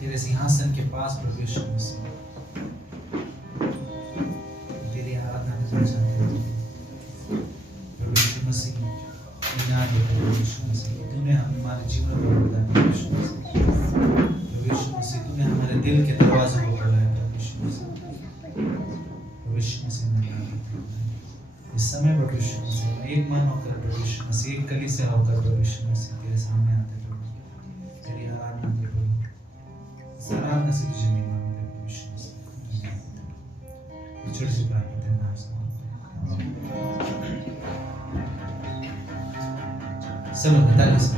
तेरे सिंहासन के पास प्रभु यीशु मसीह तेरी आराधना करना चाहते हैं प्रभु यीशु मसीह। धन्यवाद प्रभु यीशु मसीह, तूने हमारे जीवन में योगदान दिया यीशु मसीह। प्रभु यीशु मसीह तूने हमारे दिल के दरवाजों को खोला है प्रभु यीशु मसीह। प्रभु यीशु मसीह इस समय प्रभु यीशु मसीह एक मन होकर प्रभु यीशु मसीह, एक कलीसिया होकर प्रभु यीशु मसीह तेरे सामने आते प्रभु, तेरी आराधना दे प्रभु, आराधना से तुझे महिमा मिले प्रभु यीशु मसीह। छोटी सी प्रार्थना तेरे नाम से सब लोग ताली से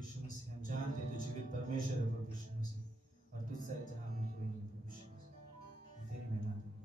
यीशु मसीह हम जानते हैं तो जीवित परमेश्वर है प्रभु यीशु मसीह और तुझसे जहाँ हमें कोई नहीं प्रभु यीशु मसीह तेरी महिमा तेरी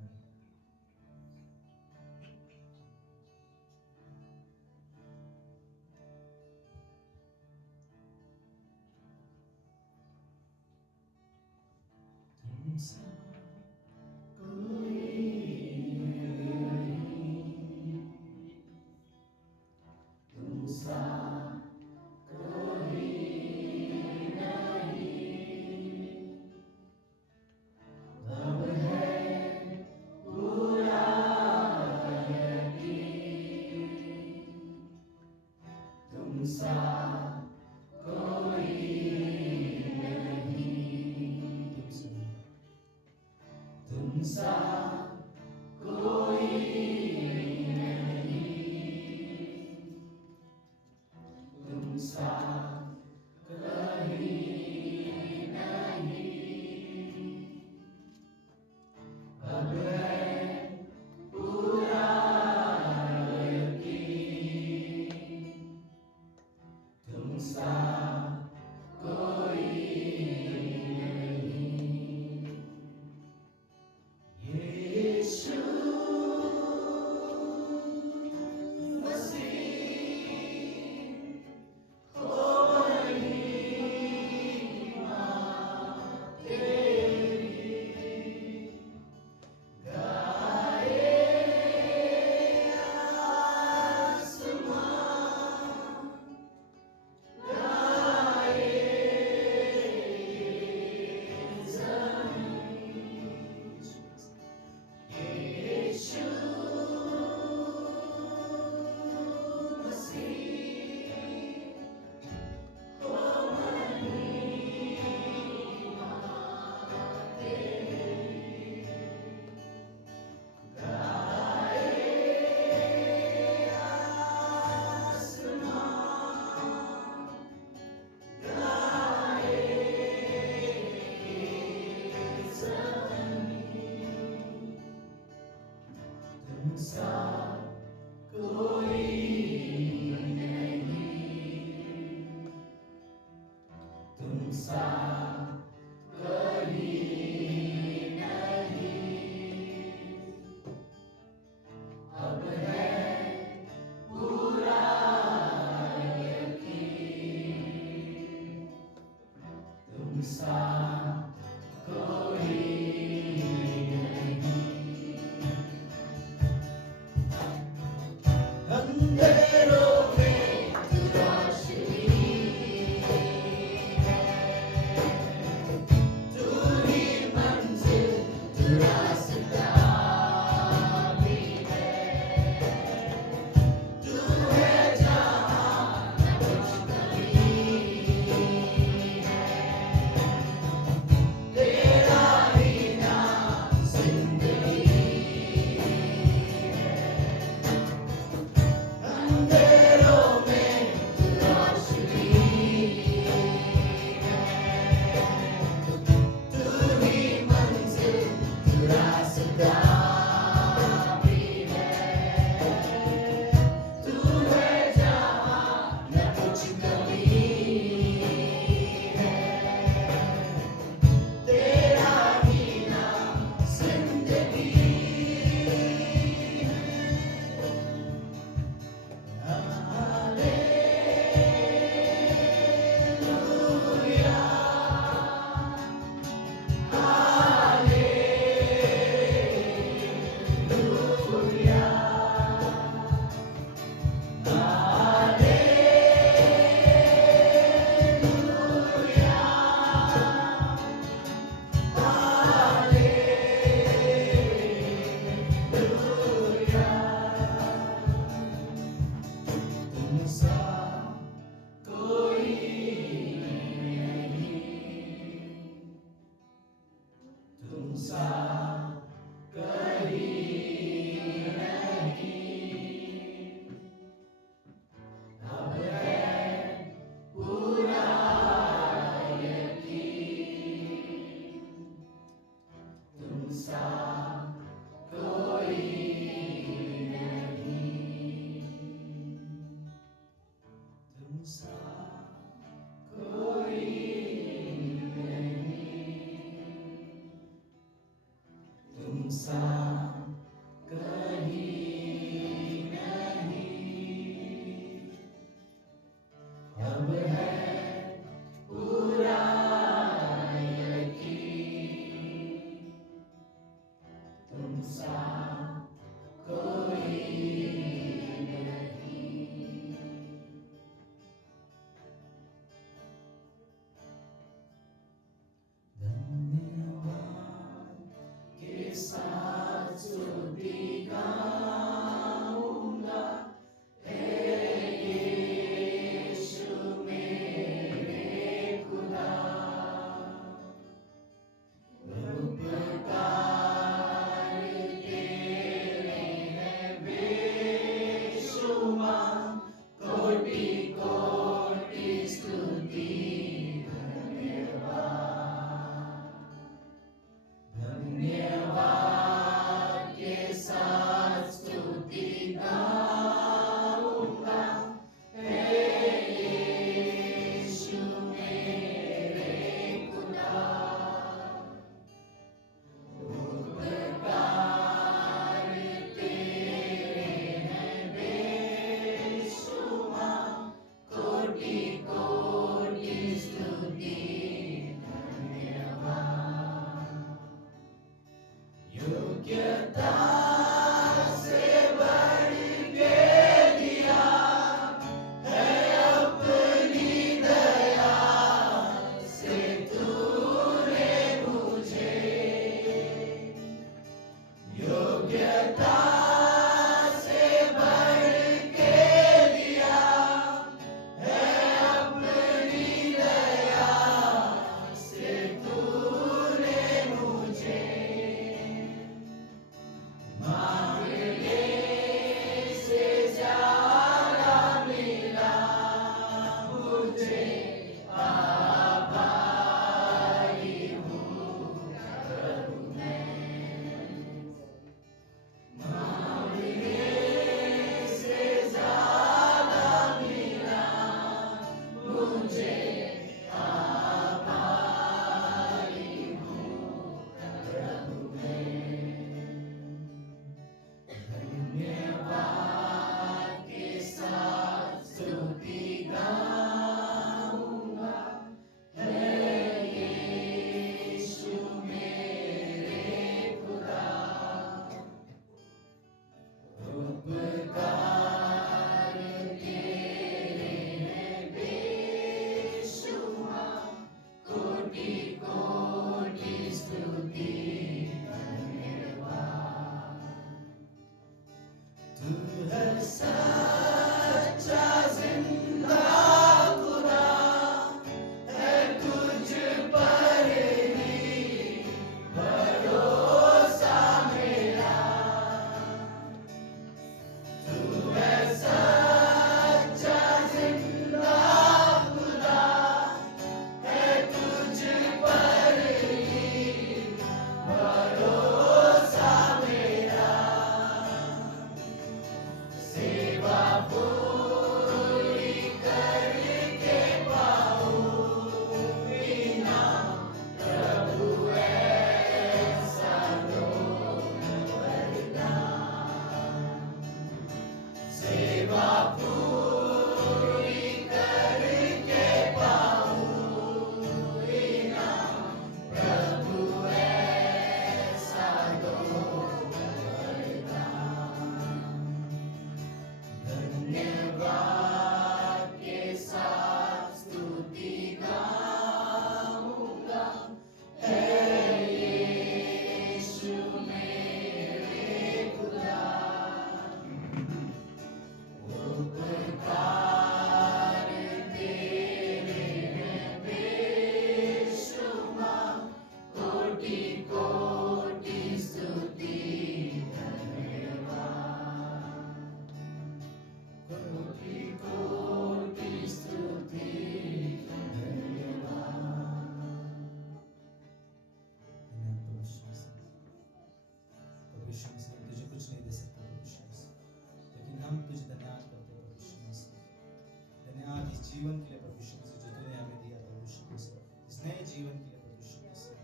जीवन के लिए प्रभु यीशु मसीह जो तूने हमें दिया प्रभु यीशु मसीह, इस नए जीवन के लिए प्रभु यीशु मसीह,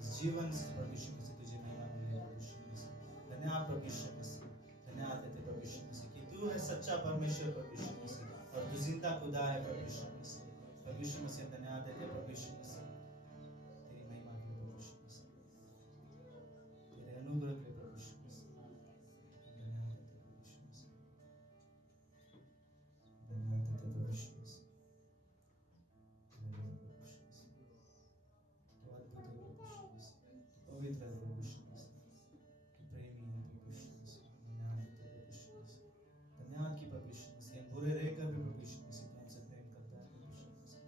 इस जीवन से प्रभु यीशु मसीह तुझे महिमा मिले प्रभु यीशु मसीह। धन्यवाद प्रभु यीशु मसीह, धन्यवाद देते प्रभु यीशु मसीह कि तू है सच्चा परमेश्वर प्रभु यीशु मसीह और तू जिंदा खुदा है प्रभु यीशु मसीह। प्रभु यीशु मसीह धन्यवाद देते प्रभु यीशु मसीह तेरी महिमा के लिए प्रभु यीशु मसीह, तेरे अनुग्रह के लिए प्रभु यीशु मसीह। धन्यवाद देते प्रभु यीशु मसीह, धन्यवाद देते प्रभु यीशु मसीह। पवित्र है प्रभु यीशु मसीह, प्रेमी है प्रभु यीशु मसीह। धन्यवाद देते प्रभु यीशु मसीह, धन्यवाद की प्रभु यीशु मसीह। हम बुरे रहकर भी प्रभु यीशु मसीह तो हमसे प्रेम करता है प्रभु यीशु मसीह।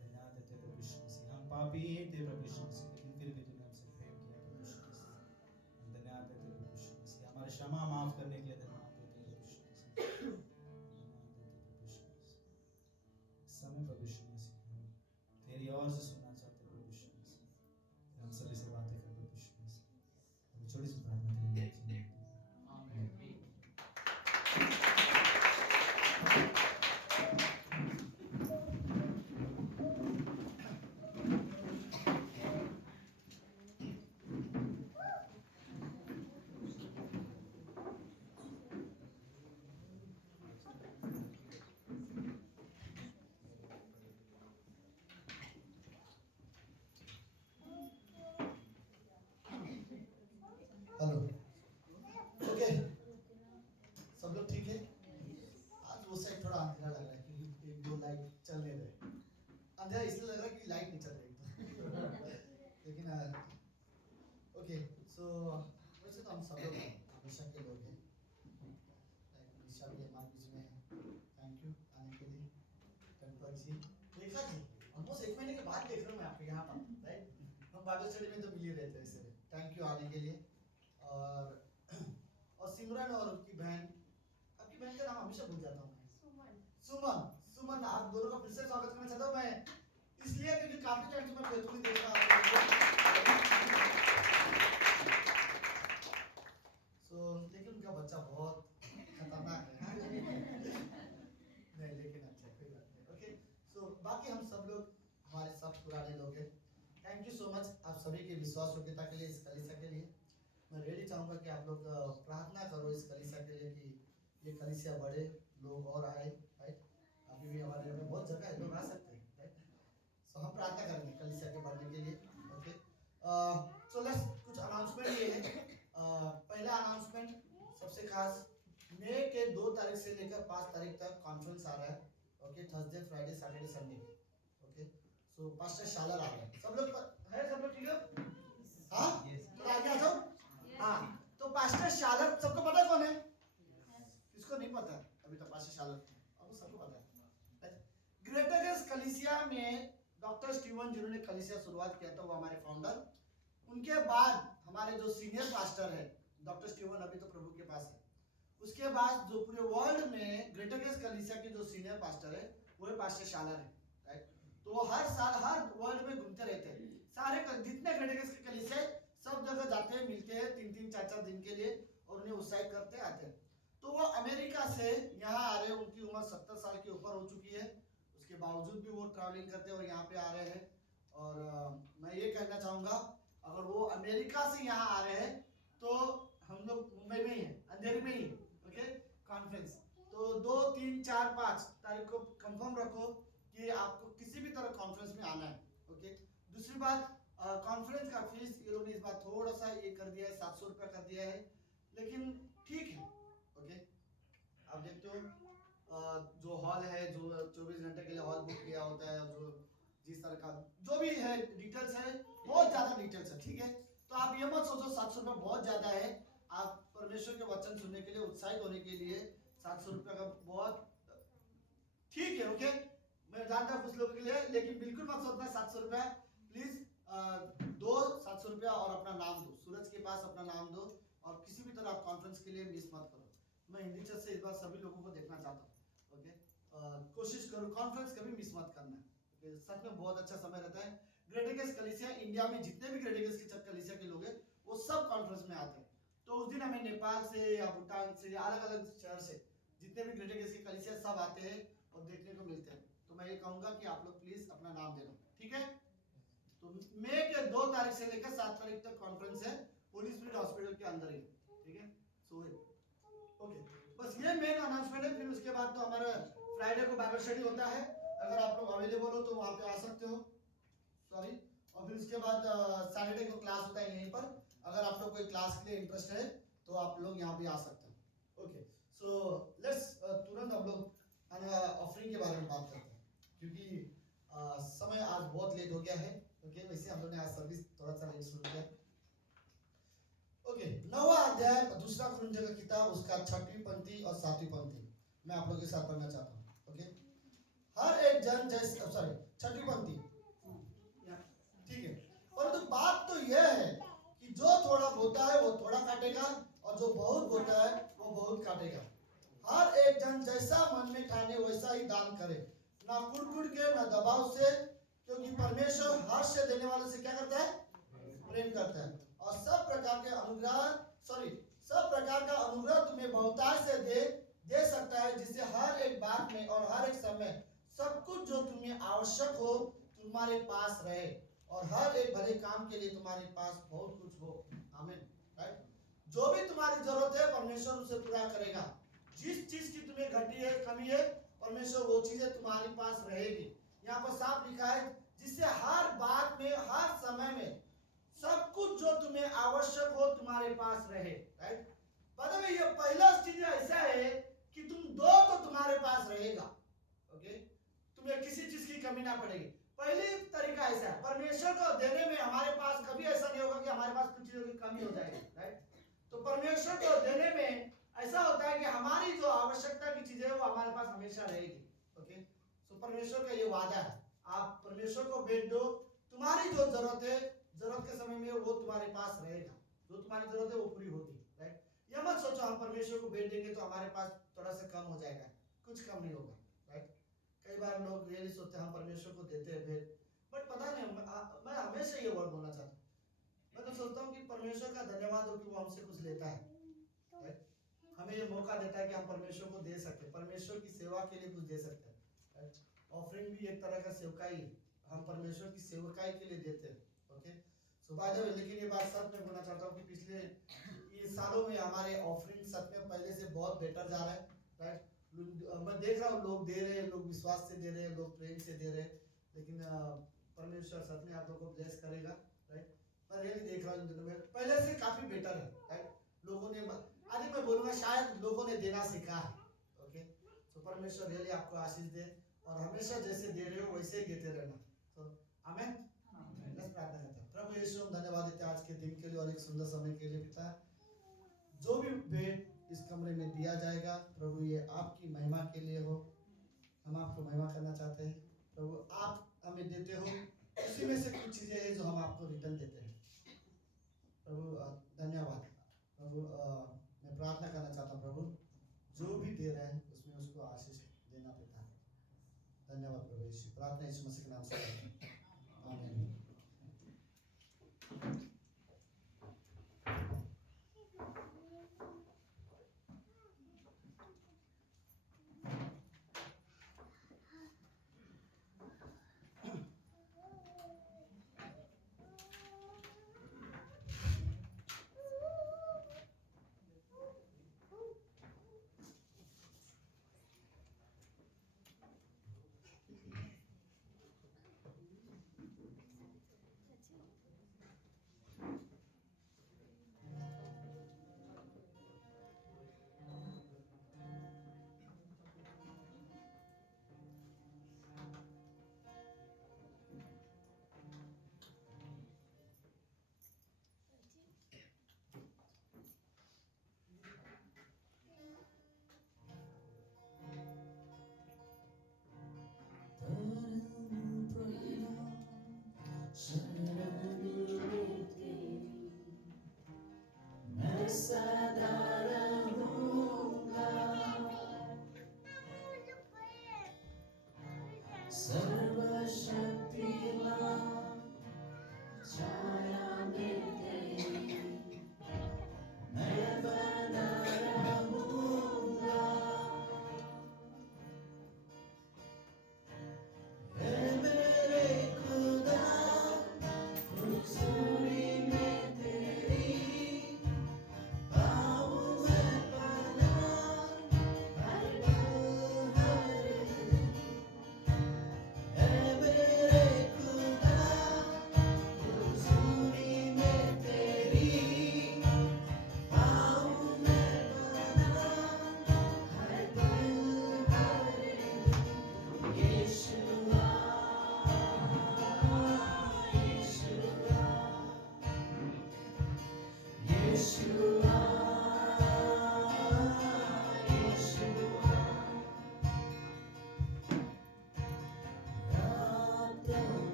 धन्यवाद देते प्रभु यीशु मसीह। हम पापी थे प्रभु यीशु मसीह, लेकिन फिर भी तूने हमसे प्रेम किया प्रभु यीशु मसीह। धन्यवाद देते प्रभु यीशु मसीह, हमारे क्षमा माफ करने के लिए धन्यवाद देते प्रभु यीशु मसीह। धन्यवाद देते प्रभु यीशु मसीह। समय प्रभु यीशु मसीह तेरी ओर से सुनना चाहते प्रभु यीशु मसीह। हम सभी से बातें कर प्रभु यीशु मसीह। छोटी सी प्रार्थना करेंगे। आमीन। अंधेरा इसलिए लग रहा है कि लाइट नहीं चल रही लेकिन ओके सो वैसे तो हम सब लोग हमेशा के लोग हैं, निशा भी हमारे बीच में है। थैंक यू आने के लिए। टनपर जी, देखा जी, ऑलमोस्ट 1 महीने के बाद देख रहा हूँ मैं आपको यहाँ पर, राइट? हम बाइबल स्टडी में तो मिल ही रहे थे इससे। थैंक यू आने के लिए। और सिमरन और उनकी बहन, आपकी बहन का नाम हमेशा भूल जाता हूँ मैं। सुमन, सुमन, आप दोनों का फिर से स्वागत करना चाहता हूँ मैं, इसलिए क्योंकि काफी टाइम से मैं बेतुल देख रहा हूँ। लेकिन उनका बच्चा बहुत खतरनाक है। नहीं लेकिन अच्छा, कोई बात नहीं। ओके सो बाकी हम सब लोग, हमारे सब पुराने लोग हैं। थैंक यू सो मच आप सभी के विश्वास योग्यता के लिए, इस कलीसिया के लिए। मैं रियली चाहूँगा कि आप लोग प्रार्थना करो इस कलीसिया के लिए कि ये कलीसिया बढ़े, लोग और आए, राइट? अभी भी हमारे में बहुत जगह है, लोग आ सकते हैं, राइट? सो हम प्रार्थना करेंगे कलीसिया के बढ़ने के लिए। ओके सो लेट्स कुछ अनाउंसमेंट ये है। पहला अनाउंसमेंट सबसे खास, मई के 2 तारीख से लेकर 5 तारीख तक कॉन्फ्रेंस आ रहा है। Okay Thursday, Friday, Saturday, Sunday. Okay so pastor Shaler आ रहा है। सब लोग है, सब लोग ठीक है? हाँ तो आगे आ जाओ। हाँ तो पास्टर शालर सबको पता है कौन है? किसको नहीं पता अभी तक पास्टर शालर? अब सबको पता है। ग्रेटर ग्रेस कलीसिया में डॉक्टर स्टीवन जिन्होंने कलीसिया शुरुआत किया था, वो हमारे फाउंडर। उनके बाद हमारे जो सीनियर पास्टर है डॉक्टर स्टीवन, अभी तो प्रभु के पास है। उसके बाद जो पूरे वर्ल्ड में ग्रेटर ग्रेस कलीसिया के जो सीनियर पास्टर है वो है पास्टर शालर है, राइट? तो वो हर साल हर वर्ल्ड में घूमते रहते हैं, सारे जितने ग्रेटर ग्रेस के कलीसिया सब जगह जाते हैं, मिलते हैं 3-3, 4-4 दिन के लिए और उन्हें उत्साहित करते आते हैं। तो वो अमेरिका से यहाँ आ रहे हैं, उनकी उम्र 70 साल के ऊपर हो चुकी है, उसके बावजूद भी वो ट्रैवलिंग करते हैं और यहाँ पे आ रहे हैं। और मैं ये कहना चाहूँगा, अगर वो अमेरिका से यहाँ आ रहे हैं तो हम लोग मुंबई में ही हैं, अंधेरी में ही, ओके कॉन्फ्रेंस। तो 2, 3, 4, 5 तारीख को कंफर्म रखो कि आपको किसी भी तरह कॉन्फ्रेंस में आना है। ओके दूसरी बात, कॉन्फ्रेंस का फीस ये लोगों ने इस बार थोड़ा सा ये कर दिया है, 700 रुपया कर दिया है, लेकिन ठीक है। ओके आप देखते हो जो हॉल है, जो 24 घंटे के लिए हॉल बुक किया होता है, जो जिस तरह का जो भी है डिटेल्स है, बहुत ज्यादा डिटेल्स है, ठीक है? तो आप ये मत सोचो 700 रुपया बहुत ज्यादा है। आप परमेश्वर के वचन सुनने के लिए, उत्साहित होने के लिए 700 रुपया का बहुत ठीक है। ओके मैं जानता हूँ कुछ लोगों के लिए, लेकिन बिल्कुल मत सोचना 700 रुपया। प्लीज दो 700 रुपया और अपना नाम दो, सूरज के पास अपना नाम दो, और किसी भी तरह आप कॉन्फ्रेंस के लिए मिस मत करो। मैं हिंदी चर्च से इस बार सभी लोगों को देखना चाहता हूँ। ओके कोशिश करो, कॉन्फ्रेंस कभी मिस मत करना। ओके सच में बहुत अच्छा समय रहता है। ग्रेटर ग्रेस कलीसिया इंडिया में जितने भी ग्रेटर ग्रेस के कलीसिया के लोग हैं वो सब कॉन्फ्रेंस में आते हैं। तो उस दिन हमें नेपाल से या भूटान से या अलग अलग शहर से जितने भी ग्रेटर ग्रेस के कलीसिया सब आते हैं और देखने को मिलते हैं। तो मैं ये कहूंगा कि आप लोग प्लीज अपना नाम देना, ठीक है? तो मई के 2 तारीख से लेकर 7 तारीख तक कॉन्फ्रेंस है, होली स्पिरिट हॉस्पिटल के अंदर ही, ठीक है? सो ओके बस ये मेन अनाउंसमेंट है। फिर उसके बाद तो हमारा फ्राइडे को बाइबल स्टडी होता है, अगर आप लोग अवेलेबल हो तो वहां पे आ सकते हो, सॉरी। और फिर उसके बाद सैटरडे को क्लास होता है यहीं पर, अगर आप लोग कोई क्लास के लिए इंटरेस्ट है तो आप लोग यहाँ पे आ सकते हो। ओके सो लेट्स तुरंत हम लोग ऑफरिंग के बारे में बात करते हैं, क्योंकि समय आज बहुत लेट हो गया है। ओके वैसे हम लोग ने आज सर्विस थोड़ा सा लेट शुरू किया। ओके 9वां अध्याय 2 कुरिन्थियों का किताब, उसका 6वीं पंक्ति और 7वीं पंक्ति मैं आप लोगों के साथ पढ़ना चाहता हूँ। ओके हर एक जन जैसे, सॉरी 6वीं पंक्ति, ठीक है। परंतु बात तो यह है कि जो थोड़ा बोता है वो थोड़ा काटेगा, और जो बहुत बोता है वो बहुत काटेगा। हर एक जन जैसा मन में ठाने वैसा ही दान करे, ना कुड़ के ना दबाव से, क्योंकि परमेश्वर हर्ष से देने वाले से क्या करता है? प्रेम करता है। और सब प्रकार के अनुग्रह, सब प्रकार का अनुग्रह तुम्हें बहुतायत से दे सकता है, जिससे हर एक बात में और हर एक समय सब कुछ जो तुम्हें आवश्यक हो तुम्हारे पास रहे, और हर एक भले काम के लिए तुम्हारे पास बहुत कुछ हो। आमीन, राइट? जो भी तुम्हारी जरूरत है परमेश्वर उसे पूरा करेगा। जिस चीज की तुम्हें घटी है, कमी है, परमेश्वर वो चीजें तुम्हारे पास रहेगी। यहाँ पर साफ लिखा है, जिससे हर बात में हर समय में सब कुछ जो तुम्हें आवश्यक हो तुम्हारे पास रहे, राइट? मतलब ये पहला चीज ऐसा है कि तुम दो तो तुम्हारे पास रहेगा। ओके तुम्हें किसी चीज की कमी ना पड़ेगी। पहली तरीका ऐसा है, परमेश्वर को देने में हमारे पास कभी ऐसा नहीं होगा कि हमारे पास कुछ चीजों की कमी हो जाएगी, राइट। तो परमेश्वर को देने में ऐसा होता है कि हमारी जो आवश्यकता की चीजें है वो हमारे पास हमेशा रहेगी, ओके। सो परमेश्वर का ये वादा है, आप परमेश्वर को भेंट दो, तुम्हारी जो जरूरत है, जरूरत के समय में वो तुम्हारे पास रहेगा, जो तुम्हारी जरूरत है वो पूरी होगी, राइट। ये मत सोचो हम परमेश्वर को भेंट देंगे तो हमारे पास थोड़ा सा कम हो जाएगा, कुछ कम नहीं होगा, राइट। कई बार लोग रियली सोचते हैं हम परमेश्वर को देते हैं भेंट, बट पता नहीं, मैं हमेशा ये वर्ड बोलना चाहता हूँ, मैं तो सोचता हूँ कि परमेश्वर का धन्यवाद हो कि वो हमसे कुछ लेता है, राइट। हमें ये मौका देता है कि हम परमेश्वर को दे सकते, परमेश्वर की सेवा के लिए कुछ दे सकते हैं, राइट। ऑफरिंग भी एक तरह का सेवकाई, हम परमेश्वर की सेवकाई के लिए देते हैं, okay. So by the way, लेकिन ये बात सच में बोलना चाहता हूँ कि पिछले ये सालों में हमारे ऑफरिंग सच में पहले से बहुत बेटर जा रहा है, राइट। मैं देख रहा हूँ लोग दे रहे हैं, लोग विश्वास से दे रहे हैं, लोग प्रेम से दे रहे हैं, लेकिन परमेश्वर सच में आप लोगों को ब्लेस करेगा, राइट। मैं रियली देख रहा हूँ इन दिनों में पहले से काफी बेटर है, राइट। लोगों ने, आज मैं बोलूंगा शायद लोगों ने देना सीखा है, ओके। तो परमेश्वर रियली आपको आशीष दे और हमेशा जैसे दे रहे हो वैसे ही देते रहना, तो आमीन। लेट्स प्रार्थना करते हैं। प्रभु यीशु, हम धन्यवाद देते हैं आज के दिन के लिए और एक सुंदर समय के लिए। पिता, जो भी भेंट इस कमरे में दिया जाएगा प्रभु, ये आपकी महिमा के लिए हो, हम आपको महिमा करना चाहते हैं प्रभु। आप हमें देते हो, उसी में से कुछ चीजें हैं जो हम आपको रिटर्न देते हैं प्रभु। धन्यवाद प्रभु। मैं प्रार्थना करना चाहता हूँ प्रभु, जो भी दे रहे हैं उसमें उसको आशीष देना पिता। धन्यवाद प्रभु यीशु, प्रार्थना यीशु मसीह के नाम से करते हैं, आमीन।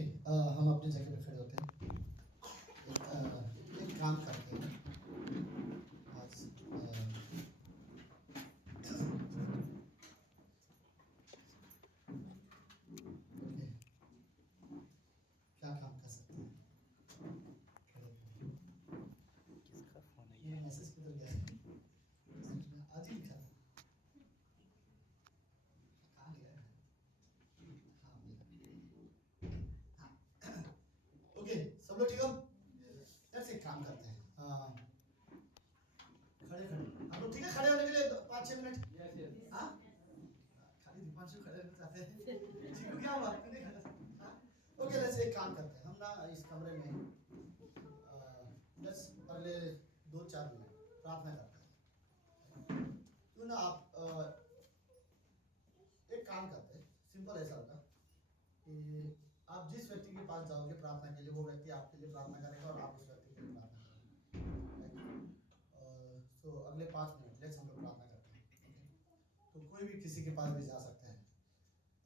ओके, हम अपनी जगह पे खड़े होते हैं। एक काम करते हैं आज। ओके, क्या काम कर सकते हैं? खड़े खड़े। ये मैसेज किधर गया? आज ही लिखा था। कहाँ गया है? हाँ, हाँ। ओके, सब लोग ठीक हो? लेट्स एक काम करते हैं। खड़े खड़े हम लोग, ठीक है? खड़े होने के लिए 5-6 मिनट। हाँ, खाली दीपांशु खड़े रहना चाहते हैं। चीकू क्या हुआ? तू नहीं खड़ा? हाँ? ओके, लेट्स एक काम करते हैं। हम ना इस कमरे में लेट्स अगले 2-4 मिनट प्रार्थना करते हैं। क्यों ना आप एक काम करते हैं, सिंपल ऐसा होगा कि आप जिस व्यक्ति के पास जाओगे प्रार्थना के लिए, वो व्यक्ति आपके लिए प्रार्थना करेगा और आप उस व्यक्ति के लिए प्रार्थना करेंगे। सो अगले 5 मिनट लेट्स हम लोग प्रार्थना करते हैं। ओके, तो कोई भी किसी के पास भी जा सकता है।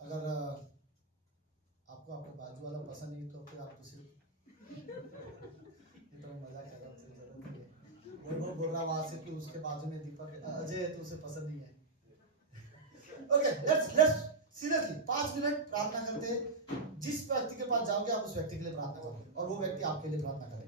अगर आपको आपका बाजू वाला पसंद नहीं तो फिर आप किसी इतना मजाक कर रहा हूँ, जरूरत नहीं है। वैभव बोल रहा वहां से कि उसके बाजू में दीपक अजय है तो उसे पसंद नहीं है। ओके, लेट्स सीरियसली 5 मिनट प्रार्थना करते हैं। जिस व्यक्ति के पास जाओगे आप उस व्यक्ति के लिए प्रार्थना करोगे और वो व्यक्ति आपके लिए प्रार्थना करेगा।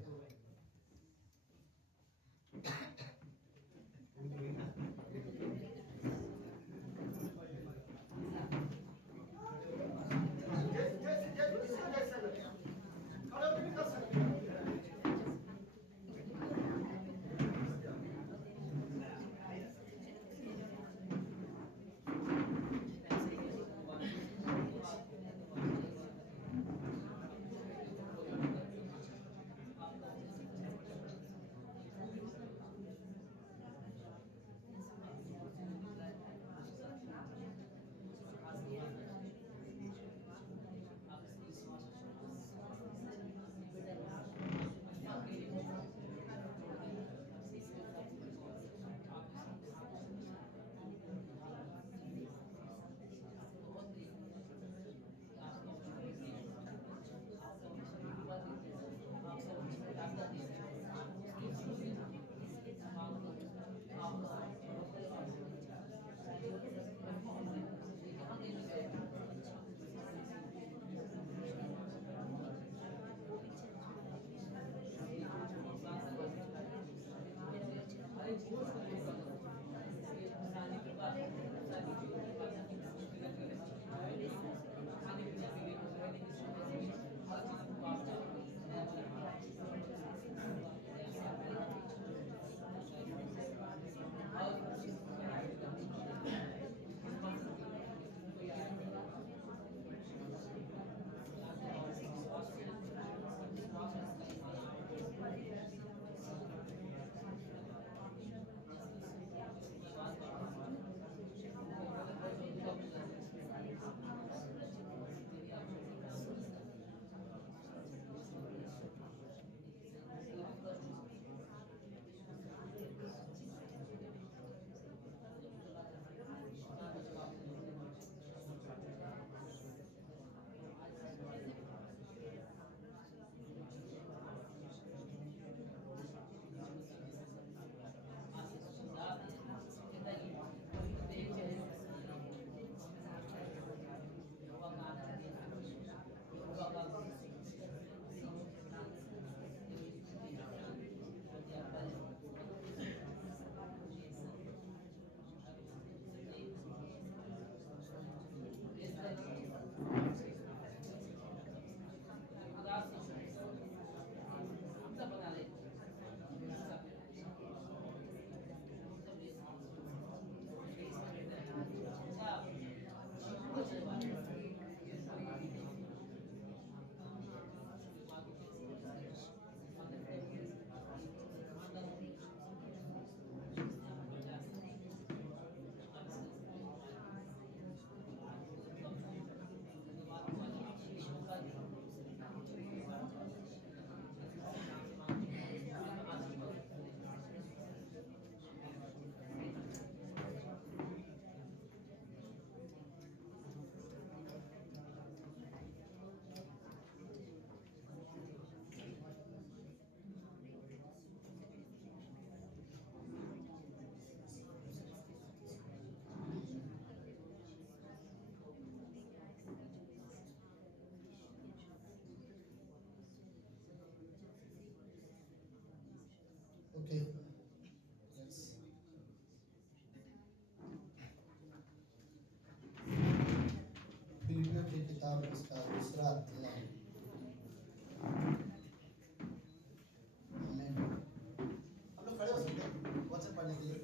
ओके फिलिपियों की किताब इसका दूसरा अध्याय। आमीन। हम लोग खड़े हो सकते हैं वचन पढ़ने के लिए।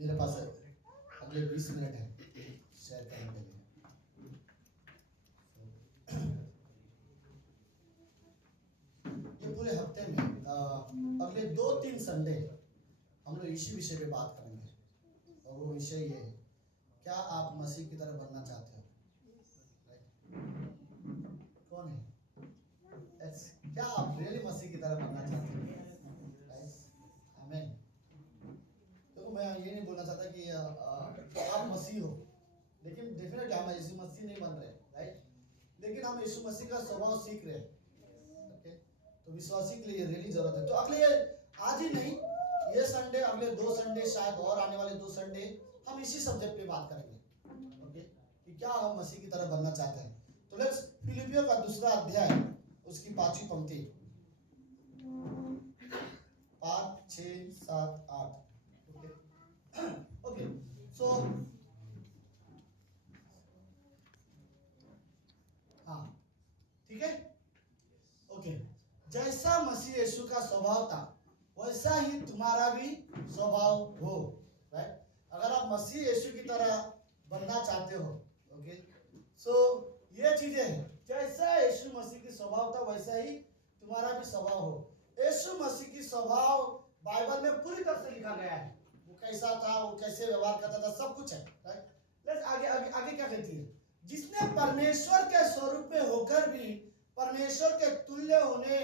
मेरे पास अगले 20 मिनट है शेयर करने के लिए। ये पूरे हफ्ते में अगले 2-3 संडे हम लोग इसी विषय पे बात करेंगे और वो विषय ये है, क्या आप मसीह की तरह बनना चाहते हो? कौन है? क्या आप रियली मसीह की तरह बनना चाहते हो? आमीन। तो मैं ये नहीं बोलना चाहता कि आप मसीह हो, लेकिन डेफिनेटली हम यीशु मसीह नहीं बन रहे, राइट? लेकिन हम यीशु मसीह का स्वभाव सीख रहे हैं। ओके, तो विश्वासी के लिए रियली जरूरत है। तो अगले आज ही नहीं, ये संडे, अगले 2 संडे, शायद और आने वाले 2 संडे हम इसी सब्जेक्ट पे बात करेंगे। ओके, कि क्या हम मसीह की तरह बनना चाहते हैं। तो लेट्स फिलिपियों का दूसरा अध्याय, उसकी 5वीं पंक्ति, 5, 6, 7, 8। ओके, सो हाँ, ठीक है। ओके, जैसा मसीह यीशु का स्वभाव था वैसा ही तुम्हारा भी स्वभाव हो, राइट? अगर आप मसीह यीशु की तरह बनना चाहते हो, ओके, सो ये चीजें हैं, जैसा यीशु मसीह की स्वभाव था वैसा ही तुम्हारा भी स्वभाव हो। यीशु मसीह की स्वभाव बाइबल में पूरी तरह से लिखा गया है। वो कैसा था, वो कैसे व्यवहार करता था, सब कुछ है, राइट? लेट्स आगे आगे आगे क्या कहती है? जिसने परमेश्वर के स्वरूप में होकर भी परमेश्वर के तुल्य होने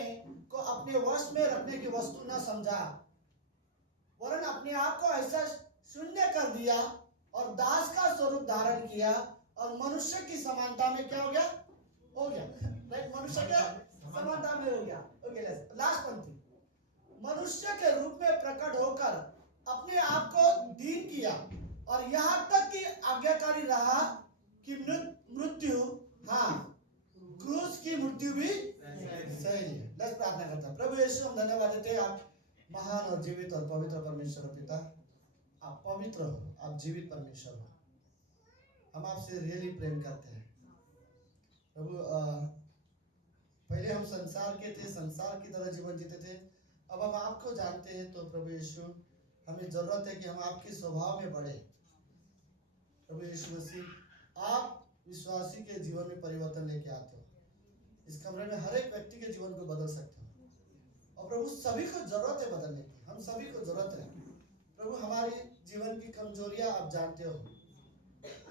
को अपने वश में रखने की वस्तु न समझा, वरन अपने आप को ऐसा शून्य कर दिया और दास का स्वरूप धारण किया और मनुष्य की समानता में क्या हो गया? राइट, मनुष्य के समानता में हो गया। ओके, लास्ट पंक्ति, मनुष्य के रूप में प्रकट होकर अपने आप को दीन किया और यहां तक कि आज्ञाकारी रहा कि मृत्यु, हाँ, क्रूस की मृत्यु भी सही है। लेट्स प्रार्थना करते हैं। प्रभु यीशु, हम धन्यवाद देते हैं, आप महान और जीवित और पवित्र परमेश्वर हो। पिता, आप पवित्र हो, आप जीवित परमेश्वर हो। हम आपसे रियली प्रेम करते हैं प्रभु। पहले हम संसार के थे, संसार की तरह जीवन जीते थे, अब हम आपको जानते हैं। तो प्रभु यीशु, हमें जरूरत है कि हम आपके स्वभाव में बढ़े। प्रभु यीशु मसीह, आप विश्वासी के जीवन में परिवर्तन लेके आते हो। इस कमरे में हर एक व्यक्ति के जीवन को बदल सकते हो और प्रभु सभी को जरूरत है बदलने की, हम सभी को जरूरत है प्रभु। हमारी जीवन की कमजोरियां आप जानते हो,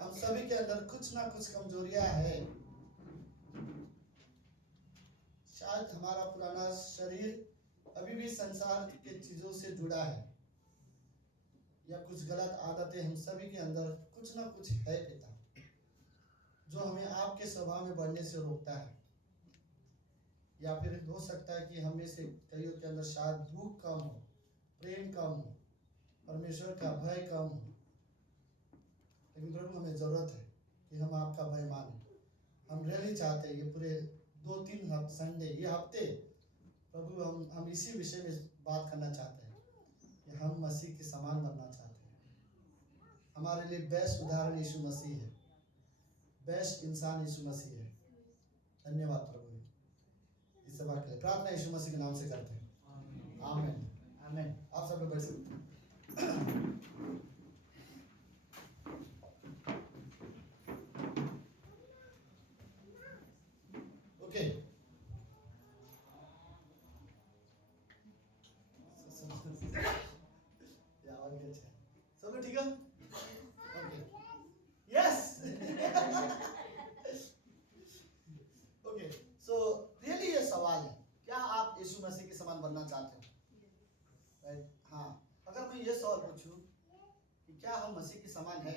हम सभी के अंदर कुछ ना कुछ कमजोरियां है। शायद हमारा पुराना शरीर अभी भी संसार के चीजों से जुड़ा है, या कुछ गलत आदतें हम सभी के अंदर कुछ ना कुछ है पिता, जो हमें आपके स्वभाव में बढ़ने से रोकता है। या फिर हो सकता है कि हम में से कईयों के अंदर शायद भूख कम हो, प्रेम कम हो, परमेश्वर का भय कम हो। लेकिन प्रभु, हमें जरूरत है कि हम आपका भय माने। हम रियली चाहते हैं ये पूरे 2-3 संडे, ये हफ्ते प्रभु, हम इसी विषय में बात करना चाहते हैं कि हम मसीह के समान बनना चाहते हैं। हमारे लिए बेस्ट उदाहरण यीशु मसीह है, बेस्ट इंसान यीशु मसीह है। धन्यवाद प्रभु इस सभा के लिए। प्रार्थना यीशु मसीह के नाम से करते हैं, आमीन, आमीन। आप सब लोग बैठ सकते हैं। ओके, सब लोग ठीक है? Okay, yes. Okay, so really ये सवाल है, क्या आप यीशु मसीह के समान बनना चाहते हो? राइट, हाँ। अगर मैं ये सवाल पूछूं कि क्या हम मसीह के समान है,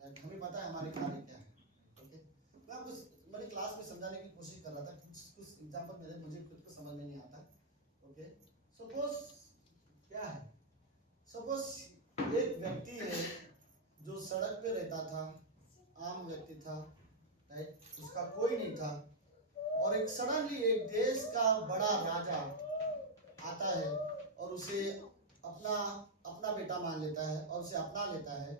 हमें पता है हमारे कार्य क्या है। ओके, मैं आपको मैंने क्लास में समझाने की कोशिश कर रहा था, कुछ एग्जांपल मुझे खुद को समझ में नहीं आता। ओके, सपोज सपोज एक व्यक्ति है जो सड़क पे रहता था, आम व्यक्ति था, राइट, उसका कोई नहीं था, और एक सडनली एक देश का बड़ा राजा आता है और उसे अपना बेटा मान लेता है और उसे अपना लेता है,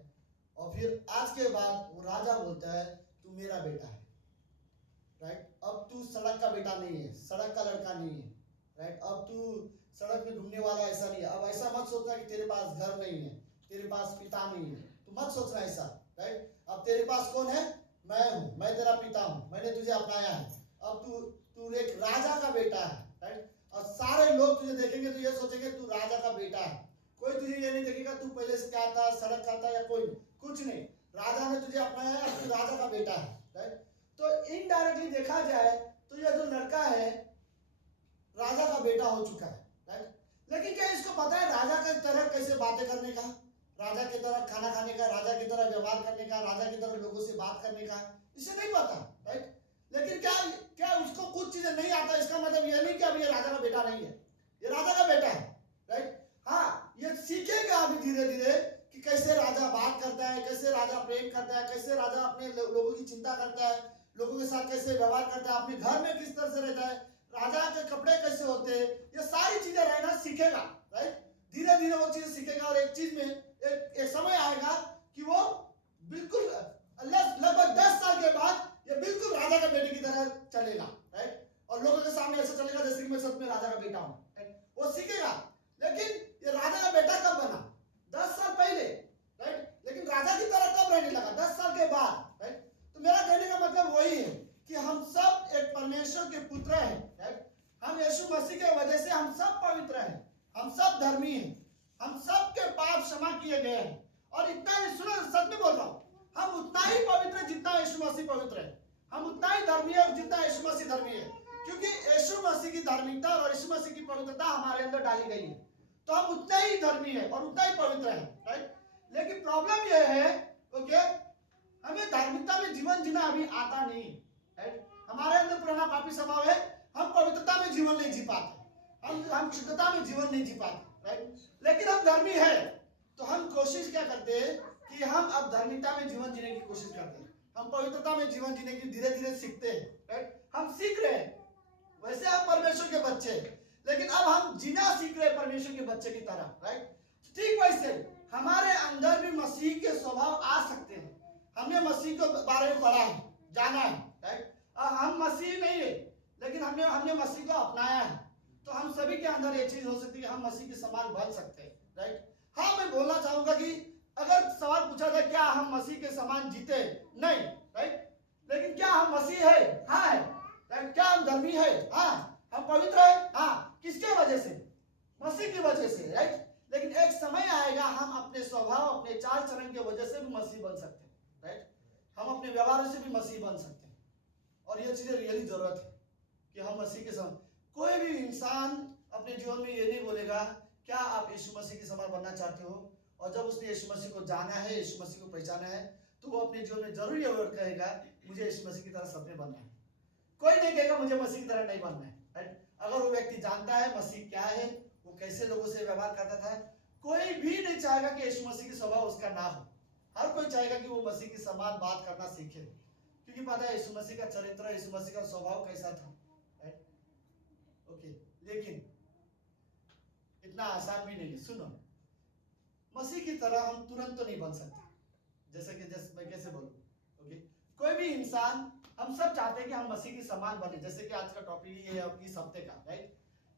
और फिर आज के बाद वो राजा बोलता है तू मेरा बेटा है, राइट। अब तू सड़क का बेटा नहीं है, सड़क का लड़का नहीं है, राइट। अब तू सड़क में घूमने वाला ऐसा नहीं है। अब ऐसा मत सोचना कि तेरे पास घर नहीं है, तेरे पास पिता नहीं है, तू मत सोचना ऐसा, राइट। अब तेरे पास कौन है? मैं हूँ, मैं तेरा पिता हूँ, मैंने तुझे अपनाया है। अब तू एक राजा का बेटा है, राइट। और सारे लोग तुझे देखेंगे तो ये सोचेंगे तू राजा का बेटा है। कोई तुझे ये नहीं देखेगा तू पहले से क्या था, सड़क का था या कोई कुछ नहीं। राजा ने तुझे अपनाया है, तू राजा का बेटा है, राइट। तो इनडायरेक्टली देखा जाए तो यह जो लड़का है राजा का बेटा हो चुका है, राइट। लेकिन क्या इसको पता है राजा की तरह कैसे बातें करने का, राजा की तरह खाना खाने का, राजा की तरह व्यवहार करने का, राजा की तरह लोगों से बात करने का? इसे नहीं पता, राइट। लेकिन क्या उसको कुछ चीजें नहीं आता, इसका मतलब यह नहीं कि अब ये राजा का बेटा नहीं है, ये राजा का बेटा है, राइट। हाँ, ये सीखेगा अभी धीरे धीरे कि कैसे राजा बात करता है, कैसे राजा प्रेम करता है, कैसे राजा अपने लोगों की चिंता करता है, लोगों के साथ कैसे व्यवहार करता है, अपने घर में किस तरह से रहता है, राजा के कपड़े कैसे होते हैं, ये सारी चीजें रहना सीखेगा, राइट। धीरे धीरे वो चीजें सीखेगा और एक चीज में एक समय आएगा कि वो बिल्कुल लगभग 10 साल के बाद ये बिल्कुल राजा का बेटे की तरह चलेगा, राइट। और लोगों के सामने ऐसा चलेगा जैसे कि मैं सच में राजा का बेटा हूं, राइट। वो सीखेगा। लेकिन ये राजा का बेटा कब बना? 10 साल पहले, राइट। लेकिन राजा की तरह कब रहने लगा? 10 साल के बाद, राइट। तो मेरा कहने का मतलब वही है कि हम सब एक परमेश्वर के पुत्र हैं, राइट। हम यीशु मसीह के वजह से हम सब पवित्र हैं, हम सब धर्मी हैं, हम सब के पाप क्षमा किए गए हैं। और इतना ही सुनो, सच में बोल रहा हूं, हम उतना ही पवित्र है जितना यीशु मसीह पवित्र है, हम उतना ही धर्मी है जितना यीशु मसीह धर्मी है, क्योंकि यीशु मसीह की धार्मिकता और यीशु मसीह की पवित्रता हमारे अंदर डाली गई है। तो हम उतना ही धर्मी है और उतना ही पवित्र है, राइट। लेकिन प्रॉब्लम यह है, ओके, हमें धार्मिकता में जीवन जीना अभी आता नहीं, राइट। हमारे अंदर पुराना पापी स्वभाव है, हम पवित्रता में जीवन नहीं जी पाते, हम शुद्धता में जीवन नहीं जी पाते, राइट। लेकिन हम धर्मी है तो हम कोशिश क्या करते हैं कि हम अब धार्मिकता में जीवन जीने की कोशिश करते हैं, हम पवित्रता में जीवन जीने की धीरे धीरे सीखते हैं, राइट। हम सीख रहे हैं, वैसे हम परमेश्वर के बच्चे, लेकिन अब हम जीना सीख रहे हैं परमेश्वर के बच्चे की तरह, राइट। ठीक वैसे हमारे अंदर भी मसीह के स्वभाव आ सकते हैं। हमने मसीह के बारे में पढ़ा है, जाना है, राइट। हम मसीह नहीं है लेकिन हमने मसीह को अपनाया है, तो हम सभी के अंदर ये चीज हो सकती है कि हम मसीह के समान बन सकते हैं, राइट। हाँ, मैं बोलना चाहूंगा कि अगर सवाल पूछा जाए क्या हम मसीह के समान जीते? नहीं, राइट। लेकिन क्या हम मसीह है? हाँ है, राइट। क्या हम धर्मी है? हाँ। हम पवित्र है? हाँ। किसके वजह से? मसीह की वजह से, राइट। लेकिन एक समय आएगा हम अपने स्वभाव, अपने चाल चलन की वजह से भी मसीह बन सकते हैं, राइट। हम अपने व्यवहार से भी मसीह बन सकते हैं, और ये चीजें रियली जरूरत है कि हम मसीह के समान। कोई भी इंसान अपने जीवन में ये नहीं बोलेगा क्या आप यीशु मसीह के समान बनना चाहते हो, और जब उसने यीशु मसीह को जाना है, यीशु मसीह को पहचाना है, तो वो अपने जीवन में जरूर ये वर्ड कहेगा मुझे यीशु मसीह की तरह सपने बनना है। कोई नहीं कहेगा मुझे मसीह की तरह नहीं बनना है, राइट। अगर वो व्यक्ति जानता है मसीह क्या है, वो कैसे लोगों से व्यवहार करता था, कोई भी नहीं चाहेगा कि यीशु मसीह की स्वभाव उसका ना हो। हर कोई चाहेगा कि वो मसीह के समान बात करना सीखे, क्योंकि पता है यीशु मसीह का चरित्र, यीशु मसीह का स्वभाव कैसा था, राइट। ओके, लेकिन इतना आसान भी नहीं है। सुनो, मसीह की तरह हम तुरंत तो नहीं बन सकते, जैसे मैं कैसे बोलूं, ओके। कोई भी इंसान, हम सब चाहते हैं कि हम मसीह की समान बने, जैसे कि आज का टॉपिक ये है इस हफ्ते का, राइट,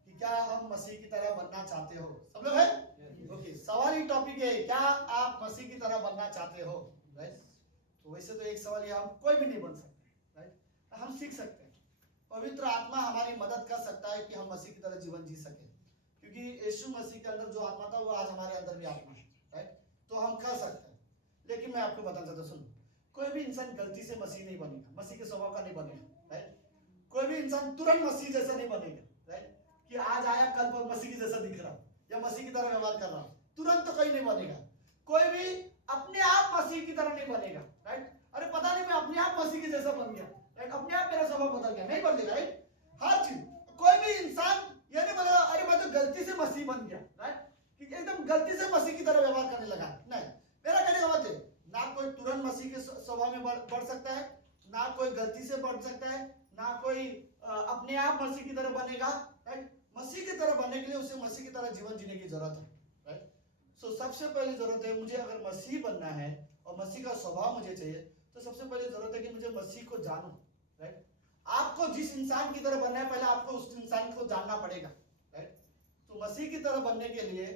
कि क्या हम मसीह की तरह बनना चाहते हो? सब लोग हैं? ओके, सवाल ही टॉपिक है, क्या आप मसीह की तरह बनना चाहते हो, राइट। तो वैसे तो एक सवाल ये, हम कोई भी नहीं बन सकते, राइट। हम सीख सकते हैं, पवित्र आत्मा हमारी मदद कर सकता है कि हम मसीह की तरह जीवन जी सके, क्योंकि यीशु मसीह के अंदर जो आत्मा था वो आज हमारे अंदर भी आत्मा है, राइट। तो हम कर सकते हैं। लेकिन मैं आपको बताना चाहता हूं, सुनो, कोई भी इंसान गलती से मसीह नहीं बनेगा, मसीह के स्वभाव का नहीं बनेगा, राइट। कोई भी इंसान तुरंत मसीह जैसा नहीं बनेगा, राइट, कि आज आया कल पर मसीह की जैसा दिख रहा या मसीह की तरह व्यवहार कर रहा, तुरंत तो कहीं नहीं बनेगा। कोई भी अपने आप मसीह की तरह नहीं बनेगा, राइट। अरे पता नहीं मैं अपने आप मसीह के जैसा बन गया, राइट, अपने आप मेरा स्वभाव बदल गया, नहीं बदलेगा, राइट। हर चीज, कोई भी इंसान ये नहीं बोलेगा अरे मैं तो गलती से मसीह बन गया, राइट, कि एकदम गलती से मसीह की तरह बढ़ सकता है, ना कोई गलती से बढ़ सकता है, ना कोई अपने आप मसीह की तरह बनेगा, राइट। मसीह की तरह बनने के लिए उसे मसीह की तरह जीवन जीने की जरूरत है, राइट। सो सबसे पहली जरूरत है, मुझे अगर मसीह बनना है और मसीह का स्वभाव मुझे चाहिए, तो सबसे पहले जरूरत है कि मुझे मसीह को जानूं, राइट। आपको जिस इंसान की तरह बनना है, पहले आपको उस इंसान को जानना पड़ेगा, राइट। तो मसीह की तरह बनने के लिए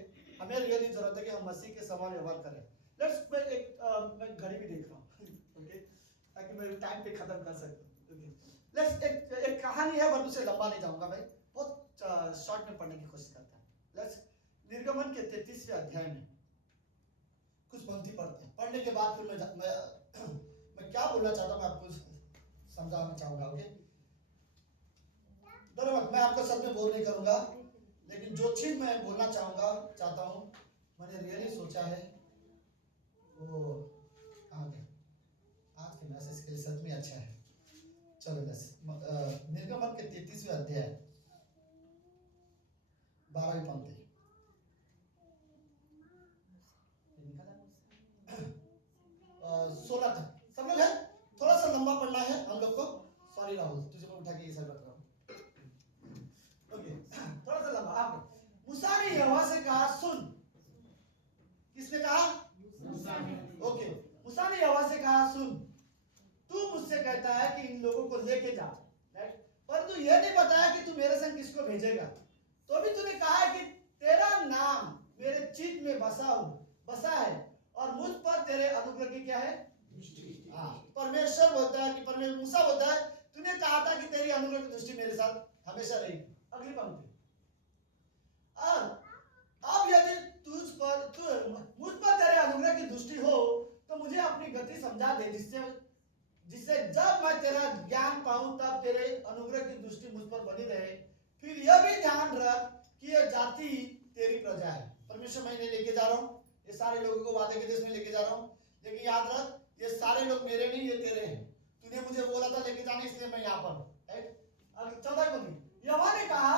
हमें रियली जरूरत है कि हम मसीह के समान व्यवहार करें। लेट्स मैं घड़ी भी देख रहा हूँ ओके, ताकि मैं टाइम पे खत्म कर सकूं। ओके, लेट्स एक कहानी है, बट उसे लंबा नहीं जाऊंगा भाई, बहुत शॉर्ट में पढ़ने की कोशिश करता है। लेट्स निर्गमन के 33वें अध्याय में कुछ पंक्ति पढ़ते हैं। पढ़ने के बाद फिर मैं क्या बोलना चाहता हूँ मैं आपको समझाना चाहूंगा। ओके, धन्यवाद। मैं आपको सब में बोल नहीं करूंगा, लेकिन जो चीज मैं बोलना चाहता हूँ, मैंने रियली सोचा है वो कहाँ गया आज के मैसेज के लिए, सच में अच्छा है। चलो बस निर्गमन के 33वें अध्याय 12वीं पंक्ति। 16 तक सब लोग है, थोड़ा सा लंबा पढ़ना है हम लोग को। सॉरी राहुल, तुझे मैं उठा के ये सब रख रहा हूँ। ओके, थोड़ा सा लंबा। आप मूसा ने यहोवा से कहा सुन। किसने कहा? मूसा ने। ओके, मूसा ने यहोवा से कहा सुन, तू मुझसे कहता है कि इन लोगों को लेके जा, राइट, पर तू ये नहीं बताया कि तू मेरे संग किसको भेजेगा। तो भी तूने कहा है कि तेरा नाम मेरे चित्त में बसा है और मुझ पर तेरे अनुग्रह की क्या है? दृष्टि। हाँ, परमेश्वर बोलता है कि परमेश्वर मूसा बोलता है तूने कहा था कि तेरी अनुग्रह की दृष्टि मेरे साथ हमेशा रहेगी। अगली पंक्ति, और अब यदि मुझ पर तेरे अनुग्रह की दृष्टि हो तो मुझे अपनी गति समझा दे, जिससे जब मैं तेरा ज्ञान पाऊं तब तेरे अनुग्रह की दृष्टि मुझ पर बनी रहे। फिर यह भी ध्यान रख कि यह जाति तेरी प्रजा है। परमेश्वर मैं इन्हें लेके जा रहा हूँ, ये सारे लोगों को वादे के देश में लेके जा रहा हूँ, लेकिन याद रख ये सारे लोग मेरे नहीं, ये तेरे हैं। तूने मुझे बोला था लेके जाने, इसलिए मैं यहाँ पर हूँ, राइट। 14 पंक्ति, यहोवा ने कहा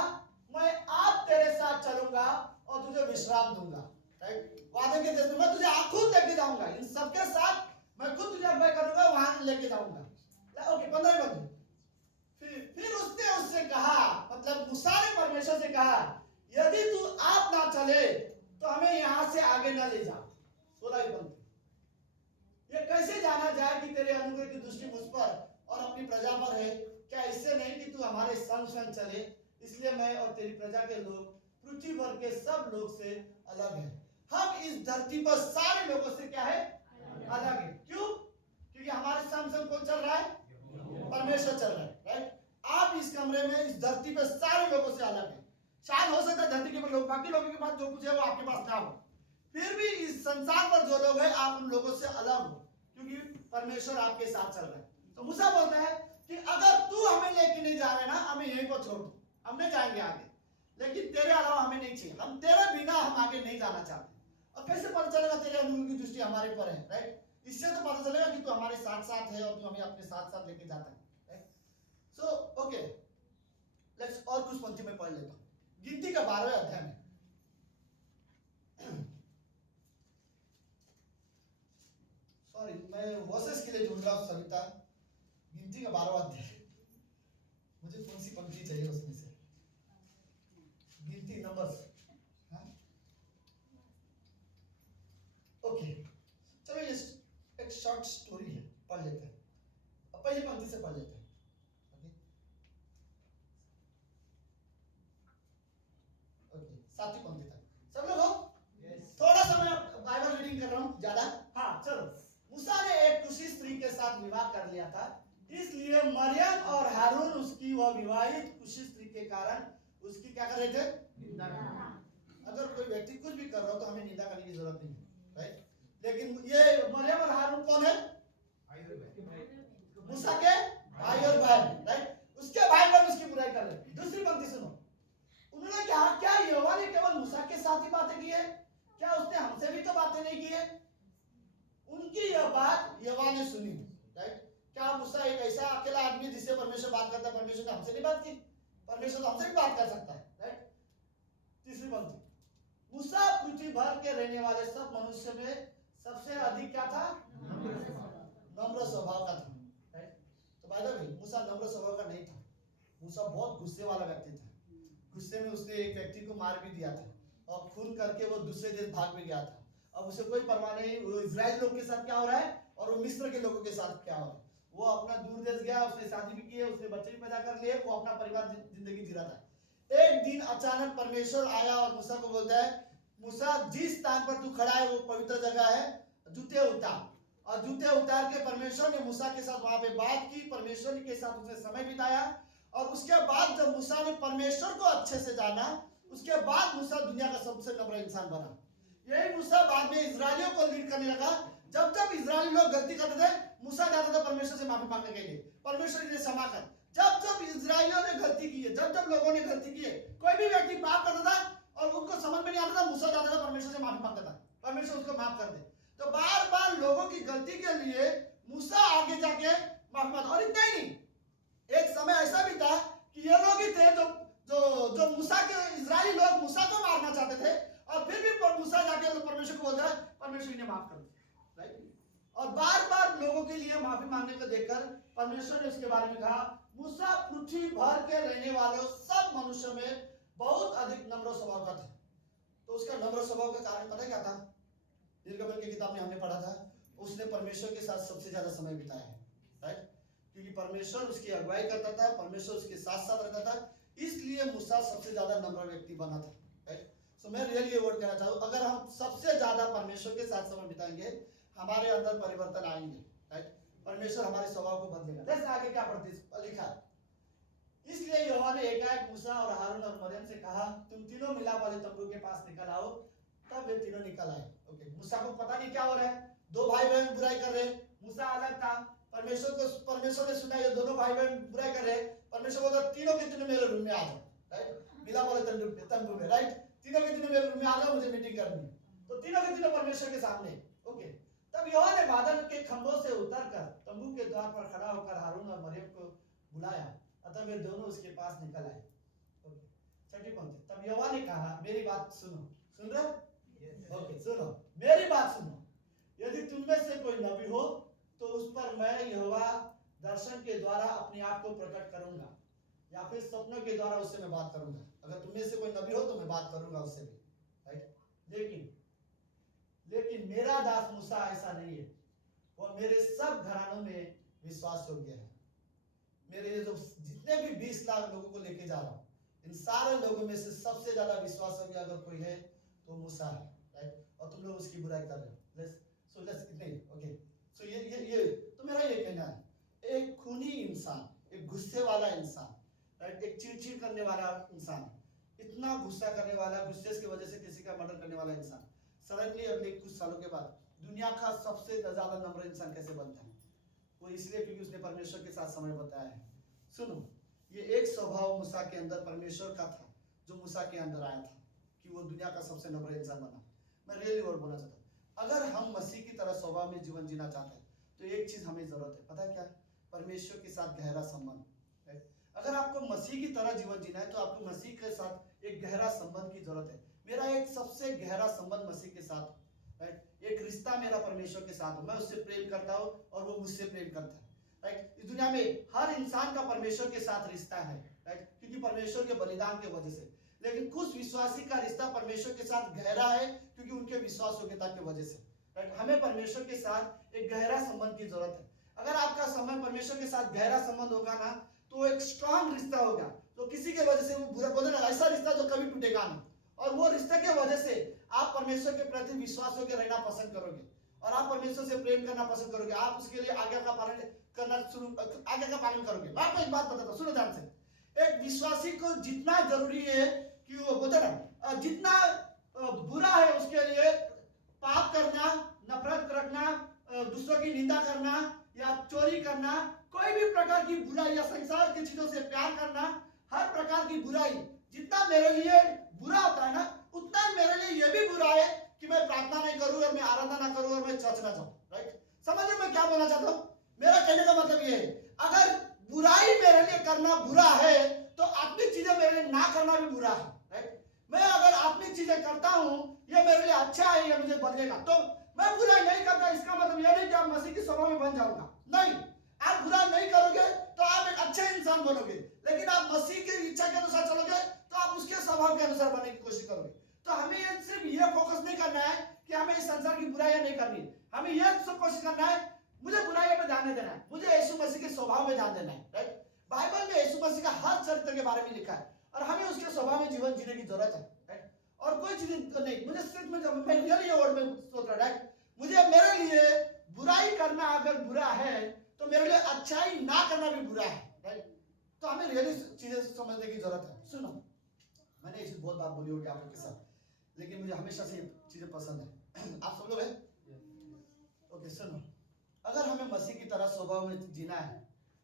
मैं आप तेरे साथ चलूंगा और तुझे विश्राम दूंगा, राइट। वादे के देश में मैं तुझे खुद लेके जाऊंगा, इन सबके साथ मैं खुद तुझे अगुवाई करूंगा, वहां लेके जाऊंगा। ओके, 15 पंक्ति, फिर उसने उससे कहा, मतलब मूसा ने परमेश्वर से कहा यदि तू आप ना चले तो हमें यहां से आगे न ले जा। 16 पंक्ति, ये कैसे जाना जाए कि तेरे अनुग्रह की दृष्टि मुझ पर और अपनी प्रजा पर है? क्या इससे नहीं कि तू हमारे संग संग चले? इसलिए मैं और तेरी प्रजा के लोग पृथ्वी भर के सब लोग से अलग हैं। हम इस धरती पर सारे लोगों से क्या है? अलग है। क्यों? क्योंकि हमारे संग संग कौन चल रहा है? परमेश्वर चल रहा है, राइट। आप इस कमरे में इस धरती पे सारे लोगों से अलग हैं। शायद हो सकता है धरती के लोग, बाकी लोगों के पास जो कुछ है वो आपके पास ना हो, फिर भी इस संसार पर जो लोग हैं आप उन लोगों से अलग हो, क्योंकि परमेश्वर आपके साथ चल रहा है। तो मूसा बोलता है कि अगर तू हमें लेके नहीं जा रहे ना, हमें यहीं को छोड़ दो, हम नहीं जाएंगे आगे, लेकिन तेरे अलावा हमें नहीं चाहिए, हम तेरे बिना हम आगे नहीं जाना चाहते। और कैसे पता चलेगा तेरे अनुग्रह की दृष्टि हमारे पर है, राइट। इससे तो पता चलेगा कि तू हमारे साथ साथ है और तू हमें अपने साथ साथ लेके जाता है, राइट। सो ओके, लेट्स और कुछ पंक्ति में पढ़ लेता हूं। गिनती का 12वें अध्याय में, सॉरी मैं वर्सेस के लिए ढूंढ रहा हूं सविता। गिनती का 12वां अध्याय, मुझे कौन सी पंक्ति चाहिए उसमें से? गिनती नंबर्स, हाँ ओके, चलो ये एक शॉर्ट स्टोरी है, पढ़ लेते हैं। अब पहली पंक्ति से पढ़ लेते हैं। ओके, 7वीं पंक्ति तक सब लोग हो? थोड़ा सा मैं बाइबल रीडिंग कर रहा हूँ, ज्यादा। हाँ चलो, मूसा ने एक कुशी स्त्री के साथ विवाह कर लिया था, इसलिए मरियम और हारून उसकी वह विवाहित कुशी स्त्री के कारण उसकी क्या कर रहे थे? निंदा। अगर कोई व्यक्ति कुछ भी कर रहा हो तो हमें निंदा करने की जरूरत नहीं है, राइट। लेकिन ये मरियम और हारून कौन है? मूसा के भाई और बहन, राइट। उसके भाई बहन उसकी बुराई कर रहे हैं। दूसरी पंक्ति सुनो, उन्होंने कहा क्या यहोवा ने केवल मूसा के साथ ही बातें की है? क्या उसने हमसे भी तो बातें नहीं की है? उनकी यह बात यहोवा ने सुनी, राइट। क्या मूसा एक ऐसा अकेला आदमी जिससे परमेश्वर बात करता है? परमेश्वर ने हमसे नहीं बात की, परमेश्वर तो हमसे भी बात कर सकता है, राइट। तीसरी पंक्ति, मूसा पृथ्वी भर के रहने वाले सब मनुष्य में सबसे अधिक क्या था? नम्र स्वभाव का था, राइट? तो बाय द वे मूसा नम्र स्वभाव का नहीं था। मूसा बहुत गुस्से वाला व्यक्ति था। गुस्से में उसने एक व्यक्ति को मार भी दिया था और खून करके वो दूसरे देश भाग भी गया था। अब उसे कोई परवाह नहीं वो इजराइल लोग के साथ क्या हो रहा है और वो मिस्र के लोगों के साथ क्या हो रहा है। वो अपना दूर देश गया, उसने शादी भी की, उसने बच्चे भी पैदा कर लिए, वो अपना परिवार जिंदगी जी रहा था। एक दिन अचानक परमेश्वर आया और मूसा को बोलता है, मूसा जिस स्थान पर तू खड़ा है वो पवित्र जगह है, जूते उतार। और जूते उतार के परमेश्वर ने मूसा के साथ वहां पे बात की, परमेश्वर के साथ उसने समय बिताया। और उसके बाद जब मूसा ने परमेश्वर को अच्छे से जाना, उसके बाद मूसा दुनिया का सबसे नम्र इंसान बना। यही मूसा बाद में इजरायलियों को लीड करने लगा। जब जब इजरायली लोग गलती करते थे, मूसा जाता था परमेश्वर से माफी मांगने के लिए, परमेश्वर के लिए क्षमा कर। जब जब इजरायलियों ने गलती की है, जब जब लोगों ने गलती की है, कोई भी व्यक्ति पाप करता था और उनको समझ में नहीं आता था, मूसा जाता था परमेश्वर से माफी मांगता था, परमेश्वर उसको माफ कर दे। तो बार बार लोगों की गलती के लिए मूसा आगे जाके माफी मांगता। और इतना ही नहीं, एक समय ऐसा भी था कि ये लोग ही थे जो मूसा के इजरायली लोग मूसा को मारना चाहते थे और फिर भी मूसा जाके परमेश्वर को बोलता है परमेश्वर इन्हें माफ कर दे, राइट? और बार बार लोगों के लिए माफी मांगने को देखकर परमेश्वर ने उसके बारे में कहा, मूसा पृथ्वी भर के रहने वालों सब मनुष्य में बहुत अधिक नम्र स्वभाव का था। तो उसका नम्र स्वभाव का कारण पता क्या था? निर्गमन की किताब में हमने पढ़ा था, उसने परमेश्वर के साथ सबसे ज्यादा समय बिताया है, राइट? क्योंकि परमेश्वर उसकी अगुवाई करता था, परमेश्वर उसके साथ साथ रहता था, इसलिए मूसा सबसे ज्यादा नम्र व्यक्ति बना था, राइट? सो मैं रियली ये वर्ड कहना चाहूँ, अगर हम सबसे ज्यादा परमेश्वर के साथ समय बिताएंगे, हमारे अंदर परिवर्तन आएंगे, राइट? परमेश्वर हमारे स्वभाव को बदलेगा। जैसे आगे क्या पढ़ते लिखा, इसलिए यहोवा ने एकाएक मूसा और हारून और मरियम से कहा, तुम तीनों मिलाप वाले तंबू के पास निकल आओ। तब वे तीनों निकल आए। ओके, मूसा को पता नहीं क्या हो रहा है, दो भाई बहन बुराई कर रहे, मूसा अलग था, परमेश्वर ने सुना ये दोनों भाई बहन बुराई कर रहे, परमेश्वर बोलता तीनों के तीनों मेरे रूम में आ जाओ, राइट? मिलाप वाले तंबू में, राइट? तीनों के तीनों मेरे रूम में आ जाओ, मुझे मीटिंग करनी है। तो तीनों के तीनों परमेश्वर के सामने। ओके, तब यहोवा ने बादल के खंभों से उतरकर तंबू के द्वार पर खड़ा होकर हारून और मरियम को बुलाया, अतः वे दोनों उसके पास निकल आए। ओके, छठी पंक्ति, तब यहोवा ने कहा, मेरी बात सुनो, सुन रहे? ओके, सुनो, मेरी बात सुनो, यदि तुम में से कोई नबी हो तो उस पर मैं यहोवा दर्शन के द्वारा अपने आप को प्रकट करूंगा, या फिर सपनों के द्वारा उससे मैं बात करूंगा। अगर तुम में से कोई नबी हो तो मैं बात करूंगा उससे भी, राइट? लेकिन मेरा दास मूसा ऐसा नहीं है, वो मेरे सब घरानों में विश्वास योग्य है। मेरे जो जितने भी 20 लाख लोगों को लेके जा रहा हूँ, इन सारे लोगों में से सबसे ज्यादा विश्वास योग्य अगर कोई है तो मूसा है, राइट? और तुम लोग उसकी बुराई कर रहे हो। ओके, सो ये तो मेरा ये कहना है, एक खूनी इंसान, एक गुस्से वाला इंसान, राइट? एक चिड़चिड़ करने वाला इंसान, इतना गुस्सा करने वाला, गुस्से की वजह से किसी का मर्डर करने वाला इंसान सडनली अगले कुछ सालों के बाद दुनिया का सबसे ज्यादा नम्र इंसान कैसे बनता है? वो इसलिए क्योंकि उसने परमेश्वर के साथ समय बताया है। सुनो, ये एक स्वभाव मूसा के अंदर परमेश्वर का था जो मूसा के अंदर आया था कि वो दुनिया का सबसे नम्र इंसान बना। मैं रियली वर्ड बोलना चाहता हूँ, अगर हम मसीह की तरह स्वभाव में जीवन जीना चाहते हैं तो एक चीज हमें जरूरत है, पता है क्या? परमेश्वर के साथ गहरा संबंध, राइट? अगर आपको मसीह की तरह जीवन जीना है तो आपको मसीह के साथ एक गहरा संबंध की जरूरत है। मेरा एक सबसे गहरा संबंध मसीह के साथ, राइट? एक रिश्ता मेरा परमेश्वर के साथ, मैं उससे प्रेम करता हूँ और वो मुझसे प्रेम करता है, राइट? इस दुनिया में हर इंसान का परमेश्वर के साथ रिश्ता है, राइट? क्योंकि परमेश्वर के बलिदान के वजह से। लेकिन कुछ विश्वासी का रिश्ता परमेश्वर के साथ गहरा है क्योंकि उनके विश्वास योग्यता की वजह से, राइट? हमें परमेश्वर के साथ एक गहरा संबंध की जरूरत है। अगर आपका संबंध परमेश्वर के साथ गहरा संबंध होगा ना तो एक स्ट्रांग रिश्ता होगा, तो किसी के वजह से वो बुरा बोले ना, ऐसा रिश्ता जो कभी टूटेगा ना। और वो रिश्ते के वजह से आप परमेश्वर के प्रति विश्वास होकर रहना पसंद करोगे और आप परमेश्वर से प्रेम करना पसंद करोगे, आप उसके लिए आज्ञा का पालन करोगे। मैं आपको एक बात बताता हूं, सुनो ध्यान से। एक विश्वासी को जितना जरूरी है कि वो बोलते ना, जितना बुरा है उसके लिए पाप करना, नफरत रखना, दूसरों की निंदा करना या चोरी करना, कोई भी प्रकार की बुराई या संसार की चीजों से प्यार करना, हर प्रकार की बुराई जितना मेरे लिए बुरा होता है ना, उतना मेरे लिए यह भी बुरा है कि मैं प्रार्थना नहीं करूं और मैं आराधना ना करूं और मैं चर्च ना जाऊं, राइट? समझ में मैं क्या बोलना चाहता हूं? मेरा कहने का मतलब ये है, अगर बुराई मेरे लिए करना बुरा है तो आत्मिक चीजें मेरे लिए ना करना भी बुरा है, राइट? मैं अगर आत्मिक चीजें करता हूं, ये मेरे लिए अच्छा है, ये मुझे बदलेगा, तो मैं बुराई नहीं करता इसका मतलब यह नहीं कि आप मसीह के स्वभाव में बन जाऊंगा, नहीं। आप बुरा नहीं करोगे तो आप एक अच्छे इंसान बनोगे, लेकिन आप मसीह की इच्छा के अनुसार चलोगे तो आप उसके स्वभाव के अनुसार बनने की कोशिश करोगे। तो हमें सिर्फ ये फोकस नहीं करना है कि हमें इस संसार की बुराइयां नहीं करनी, हमें यह सब कोशिश करना है मुझे बुराइयों पे ध्यान नहीं देना है, मुझे यीशु मसीह के स्वभाव में ध्यान देना है, राइट। बाइबल में यीशु मसीह का हर चरित्र के बारे में लिखा है और हमें उसके स्वभाव में जीवन जीने की जरूरत है, राइट। और कोई चीज नहीं, मुझे सिर्फ मैं रियल वर्ड में सोच रहा, राइट। मुझे मेरे लिए बुराई करना अगर बुरा है तो मेरे लिए अच्छाई ना करना भी बुरा है, राइट। तो हमें रियली चीजें समझने की जरूरत है। सुनो, मैंने ये चीज बहुत बार बोली होगी आप लोग के साथ, लेकिन मुझे हमेशा से ये चीजें पसंद है। आप सब लोग हैं? ओके, सुनो, अगर हमें मसीह की तरह स्वभाव में जीना है,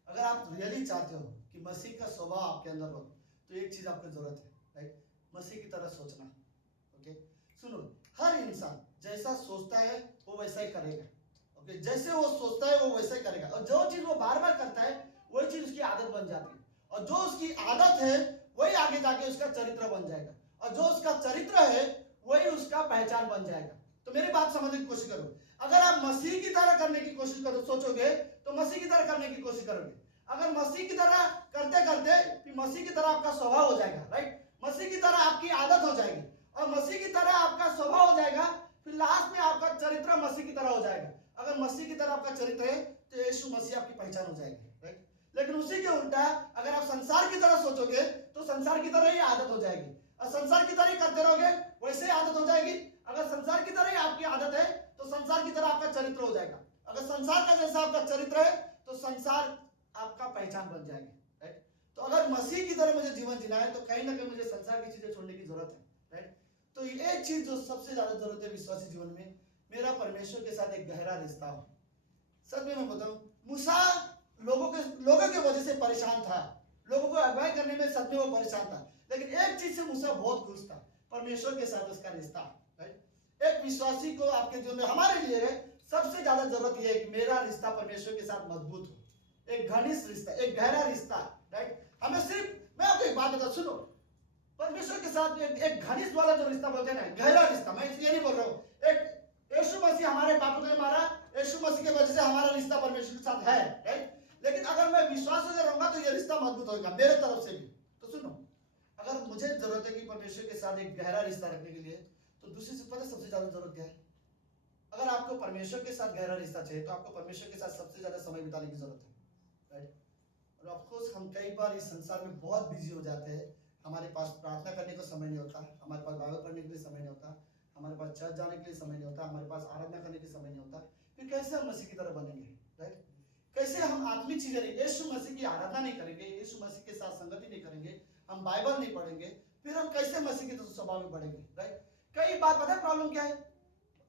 अगर आप रियली चाहते हो कि मसीह का स्वभाव आपके अंदर हो, तो एक चीज आपको जरूरत है, राइट, मसीह की तरह सोचना। ओके, सुनो, हर इंसान जैसा सोचता है वो वैसा ही करेगा। ओके, जैसे वो सोचता है वो वैसा ही करेगा, और जो चीज वो बार बार करता है वही चीज उसकी आदत बन जाती है, और जो उसकी आदत है वही आगे जाके उसका चरित्र बन जाएगा, और जो उसका चरित्र है वही उसका पहचान बन जाएगा। तो मेरी बात समझने की कोशिश करो, अगर आप मसीह की तरह करने की कोशिश करो, सोचोगे तो मसीह की तरह करने की कोशिश करोगे। अगर मसीह की तरह करते करते फिर मसीह की तरह आपका स्वभाव हो जाएगा, राइट। मसीह की तरह आपकी आदत हो जाएगी, और मसीह की तरह आपका स्वभाव हो जाएगा, फिर लास्ट में आपका चरित्र मसीह की तरह हो जाएगा। अगर मसीह की तरह आपका चरित्र है तो यीशु मसीह आपकी पहचान हो जाएगी, राइट। लेकिन उसी के उल्टा अगर आप संसार की तरह सोचोगे तो संसार की तरह ही आदत हो जाएगी, और संसार की तरह ही करते रहोगे वैसे ही आदत हो जाएगी। अगर संसार की तरह ही आपकी आदत है तो संसार की तरह आपका चरित्र हो जाएगा। अगर संसार का जैसा आपका चरित्र है तो संसार आपका पहचान बन जाएगी, राइट। तो अगर मसीह की तरह मुझे जीवन जीना है तो कहीं ना कहीं मुझे संसार की चीजें छोड़ने की जरूरत है, राइट। तो एक चीज जो सबसे ज्यादा जरूरत है विश्वासी जीवन में, मेरा परमेश्वर के साथ एक गहरा रिश्ता हो। सच में मैं बताऊं, मूसा लोगों के वजह से परेशान था, लोगों को अगुवाई करने में सच में वो परेशान था, लेकिन एक चीज से मूसा बहुत खुश था, परमेश्वर के साथ उसका रिश्ता, राइट। एक विश्वासी को आपके जीवन में, हमारे लिए सबसे ज्यादा जरूरत यह है कि मेरा रिश्ता परमेश्वर के साथ मजबूत हो, एक घनिष्ठ रिश्ता, एक गहरा रिश्ता, राइट। हमें सिर्फ, मैं आपको एक बात बता, सुनो, परमेश्वर के साथ एक घनिष्ठ वाला जो रिश्ता बोलते हैं ना, गहरा रिश्ता, मैं इसलिए नहीं बोल रहा हूँ, एक यीशु मसीह हमारे पापों ने मारा, यीशु मसीह की वजह से हमारा रिश्ता परमेश्वर के साथ है, राइट। लेकिन अगर मैं विश्वास से रहूंगा तो ये रिश्ता मजबूत होगा मेरे तरफ से भी। तो सुनो, अगर मुझे जरूरत है कि परमेश्वर के साथ एक गहरा रिश्ता रखने के लिए, तो दूसरी से पता सबसे ज्यादा जरूरत क्या है? अगर आपको परमेश्वर के साथ गहरा रिश्ता चाहिए तो आपको परमेश्वर के साथ सबसे ज्यादा समय बिताने की जरूरत है, राइट। और ऑफकोर्स हम कई बार इस संसार में बहुत बिजी हो जाते हैं, हमारे पास प्रार्थना करने को समय नहीं होता, हमारे पास बाइबल पढ़ने के लिए समय नहीं होता, हमारे पास चर्च जाने के लिए समय नहीं होता, हमारे पास आराधना करने के लिए समय नहीं होता, फिर कैसे हम मसीह की तरह बनेंगे, राइट। कैसे हम आत्मिक चीजें नहीं, यीशु मसीह की आराधना नहीं करेंगे, यीशु मसीह के साथ संगति नहीं करेंगे, हम बाइबल नहीं पढ़ेंगे, फिर हम कैसे मसीह के स्वभाव में बढ़ेंगे, राइट। कई बार पता है प्रॉब्लम क्या है?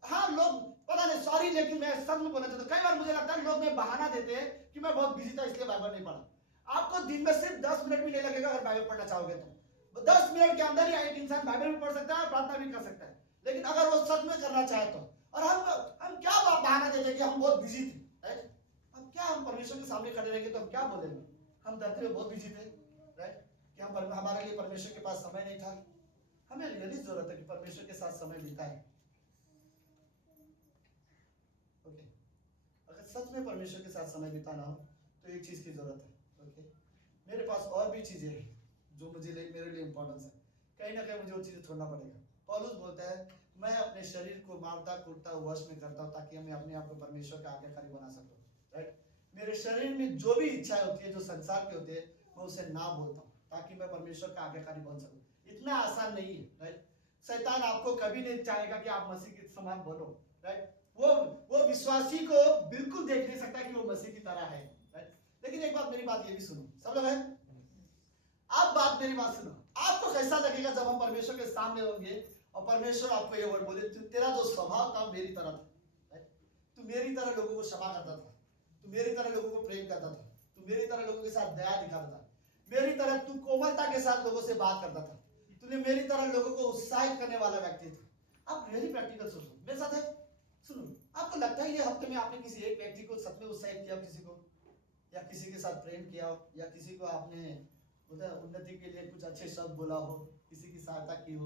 हाँ, लोग पता नहीं, सॉरी, लेकिन मैं सच में बोलना चाहता हूं, कई बार मुझे लगता है लोग में बहाना देते हैं कि मैं बहुत बिजी था इसलिए बाइबल नहीं पढ़ा। आपको दिन में सिर्फ 10 मिनट भी नहीं लगेगा अगर बाइबल पढ़ना चाहोगे तो 10 मिनट के अंदर ही एक इंसान बाइबल भी पढ़ सकता है, प्रार्थना भी कर सकता है। लेकिन अगर वो सच में करना चाहे तो, और हम क्या बहाना देते हैं कि हम बहुत बिजी थे, राइट। हम क्या, हम परमेश्वर के सामने खड़े रहेंगे तो हम क्या बोलेंगे? हम धरती में बहुत बिजी थे, राइट, कि हमारे लिए परमेश्वर के पास समय नहीं था। हमें रियली जरूरत है कि परमेश्वर के साथ समय बिताएं, ओके। अगर सच में परमेश्वर के साथ समय बिताना हो तो एक चीज की जरूरत है, ओके। मेरे पास और भी चीजें हैं जो मेरे लिए इंपॉर्टेंस है, कहीं ना कहीं मुझे वो चीजें छोड़ना पड़ेगा। पौलुस बोलता है, मैं अपने शरीर को मारता कूटता वश में करता हूँ ताकि मैं अपने आप को परमेश्वर के आज्ञाकारी बना सकूं, राइट। मेरे शरीर में जो भी इच्छाएं होती है जो संसार की होती है मैं उसे ना बोलता हूँ ताकि मैं परमेश्वर का आज्ञाकारी बन सकूं। इतना आसान नहीं है, राइट। शैतान आपको कभी नहीं चाहेगा कि आप मसीह के समान बनो, राइट। वो विश्वासी को बिल्कुल देख नहीं सकता कि वो मसीह की तरह है, राइट। लेकिन एक बात, मेरी बात ये भी सुनो, सब लोग हैं, आप मेरी बात सुनो, आपको कैसा लगेगा जब हम परमेश्वर के सामने होंगे और परमेश्वर आपको ये वर्ड बोले, तेरा जो स्वभाव था मेरी तरह था, तू मेरी तरह लोगों को क्षमा करता था, तू मेरी तरह लोगों को प्रेम करता था, तू मेरी तरह लोगों के साथ दया दिखाता था, मेरी तरह तू कोमलता के साथ लोगों से बात करता था, तूने मेरी तरह लोगों को उत्साहित करने वाला व्यक्ति था। आप रियली प्रैक्टिकल सोचो, मेरे साथ है, सुनो, आपको लगता है ये हफ्ते में आपने किसी एक व्यक्ति को सच में उत्साहित किया, किसी को, या किसी के साथ प्रेम किया हो, या किसी को आपने उन्नति के लिए कुछ अच्छे शब्द बोला हो, किसी की सहायता की हो,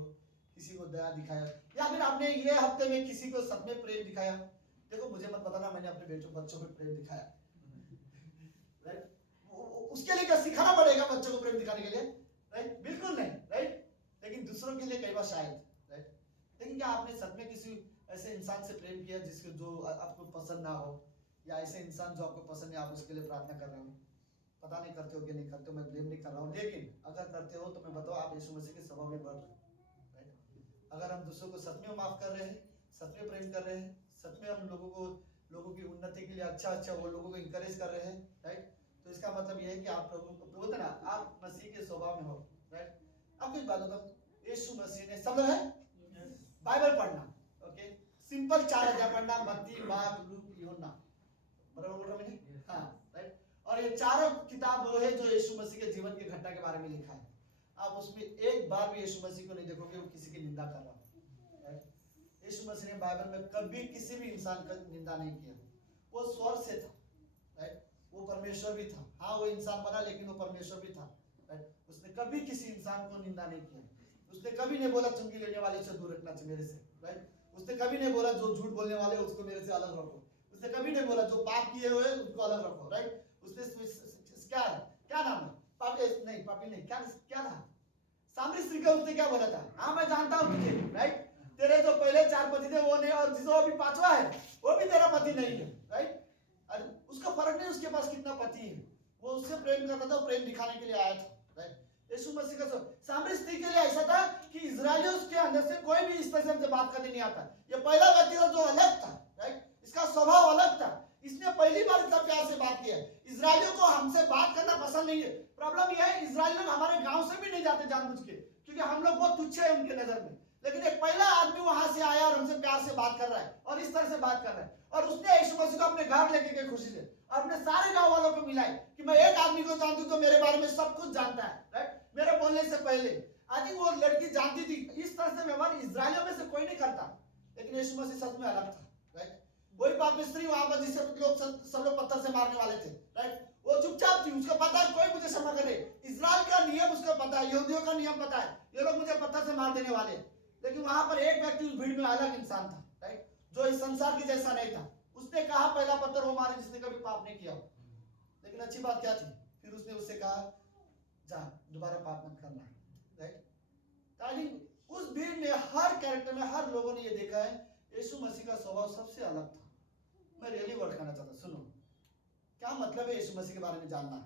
किसी को दया दिखाया, या फिर आपने ये हफ्ते में किसी को सच में प्रेम दिखाया। देखो मुझे मत बताना मैंने अपने बच्चों को प्रेम दिखाया, राइट? उसके लिए क्या सिखाना पड़ेगा बच्चों को प्रेम दिखाने के लिए? राइट? बिल्कुल नहीं, राइट? लेकिन दूसरों के लिए कई बार शायद, राइट? लेकिन क्या आपने सच में किसी ऐसे इंसान से प्रेम किया जिसको जो आपको पसंद ना हो, या ऐसे इंसान जो आपको पसंद है आप उसके लिए प्रार्थना कर रहे हो? पता नहीं करते हो कि नहीं करते हो, मैं ब्लेम नहीं कर रहा हूँ, लेकिन अगर करते हो तो मैं बताओ आप यीशु मसीह के स्वभाव में बढ़ रहे हो, राइट? अगर हम दूसरों को सच में माफ कर रहे हैं, सच में प्रेम कर रहे हैं, सच में हम लोगों की उन्नति के लिए अच्छा वो लोगों को इंकरेज कर रहे हैं, राइट? तो इसका मतलब ये है कि आप लोगों को बोलते ना आप मसीह के स्वभाव में हो, राइट? आपको एक बात बताओ, यीशु मसीह ने सब लोग है बाइबल पढ़ना, ओके? सिंपल 4 अध्याय पढ़ना, मत्ती, मार्क, लूक, यूहन्ना, बराबर बोल रहा हूं मैंने? हाँ, राइट? और ये चारों किताब वो है जो यीशु मसीह के जीवन की घटना के बारे में लिखा है। आप उसमें एक बार भी यीशु मसीह को नहीं देखोगे वो किसी की निंदा कर रहा है, राइट? यीशु मसीह ने बाइबल में कभी किसी भी इंसान का निंदा नहीं किया। वो स्वर्ग से था, राइट? वो परमेश्वर भी था, हाँ वो इंसान बना लेकिन वो परमेश्वर भी था, राइट? उसने कभी किसी इंसान को निंदा नहीं किया। उसने कभी नहीं बोला चुंगी लेने वाले से दूर रखना चाहिए मेरे से, राइट? उसने कभी नहीं बोला जो झूठ बोलने वाले उसको मेरे से अलग रखो। उसने कभी नहीं बोला जो पाप किए हुए उनको अलग रखो, राइट? उसने क्या नाम है? पापी नहीं, क्या था? सामरी स्त्री का उसने क्या बोला था? हाँ मैं जानता हूँ तुझे, राइट? तेरे जो पहले 4 पति थे वो नहीं, और जो अभी 5वां है वो भी तेरा पति नहीं है, राइट? उसका फर्क नहीं उसके पास कितना पति है, वो उससे प्रेम करता था, प्रेम दिखाने के लिए आया था, राइट? यीशु मसीह का सामरी स्त्री के लिए ऐसा था कि इजरायलियों के अंदर से कोई भी इस तरह से बात करने नहीं आता। ये पहला व्यक्ति था जो अलग था, राइट? इसका स्वभाव अलग था, इसने पहली बार इतना प्यार से बात किया। इजरायलियों को हमसे बात करना पसंद नहीं है। प्रॉब्लम यह है इजराइल लोग हमारे गांव से भी नहीं जाते जानबूझ के, क्योंकि हम लोग बहुत तुच्छ है उनके नजर में। लेकिन एक पहला आदमी वहां से आया और हमसे प्यार से बात कर रहा है और इस तरह से बात कर रहा है, और उसने यीशु मसीह को अपने घर लेके गए खुशी से, और अपने सारे गांव वालों को मिलाए कि मैं एक आदमी को जानती हूँ जो मेरे बारे में सब कुछ जानता है, राइट? मेरे बोलने से पहले आज वो लड़की जानती थी। इस तरह से व्यवहार इजराइलियों में से कोई नहीं करता, लेकिन यीशु मसीह सच में अलग था, राइट? वही पापी स्त्री वहां पर जिसे लोग सब लोग पत्थर से मारने वाले थे, राइट? वो चुपचाप थी, उसको पता है कोई मुझे क्षमा करे। इजराइल का नियम उसको पता है, यहूदियों का नियम पता है, ये लोग मुझे पत्थर से मार देने वाले। लेकिन वहां पर एक व्यक्ति उस भीड़ में अलग इंसान था, राइट? जो इस संसार के जैसा नहीं था। उसने कहा पहला पत्थर वो मारे जिसने कभी पाप नहीं किया। लेकिन अच्छी बात क्या थी? फिर उसने उससे कहा जा दोबारा पाप मत करना, राइट? ताकि उस भीड़ में हर कैरेक्टर में हर लोगों ने ये देखा है यीशु मसीह का स्वभाव सबसे अलग था। मैं रियली वर्ड करना चाहता, सुनो क्या मतलब है यीशु मसीह के बारे में जानना,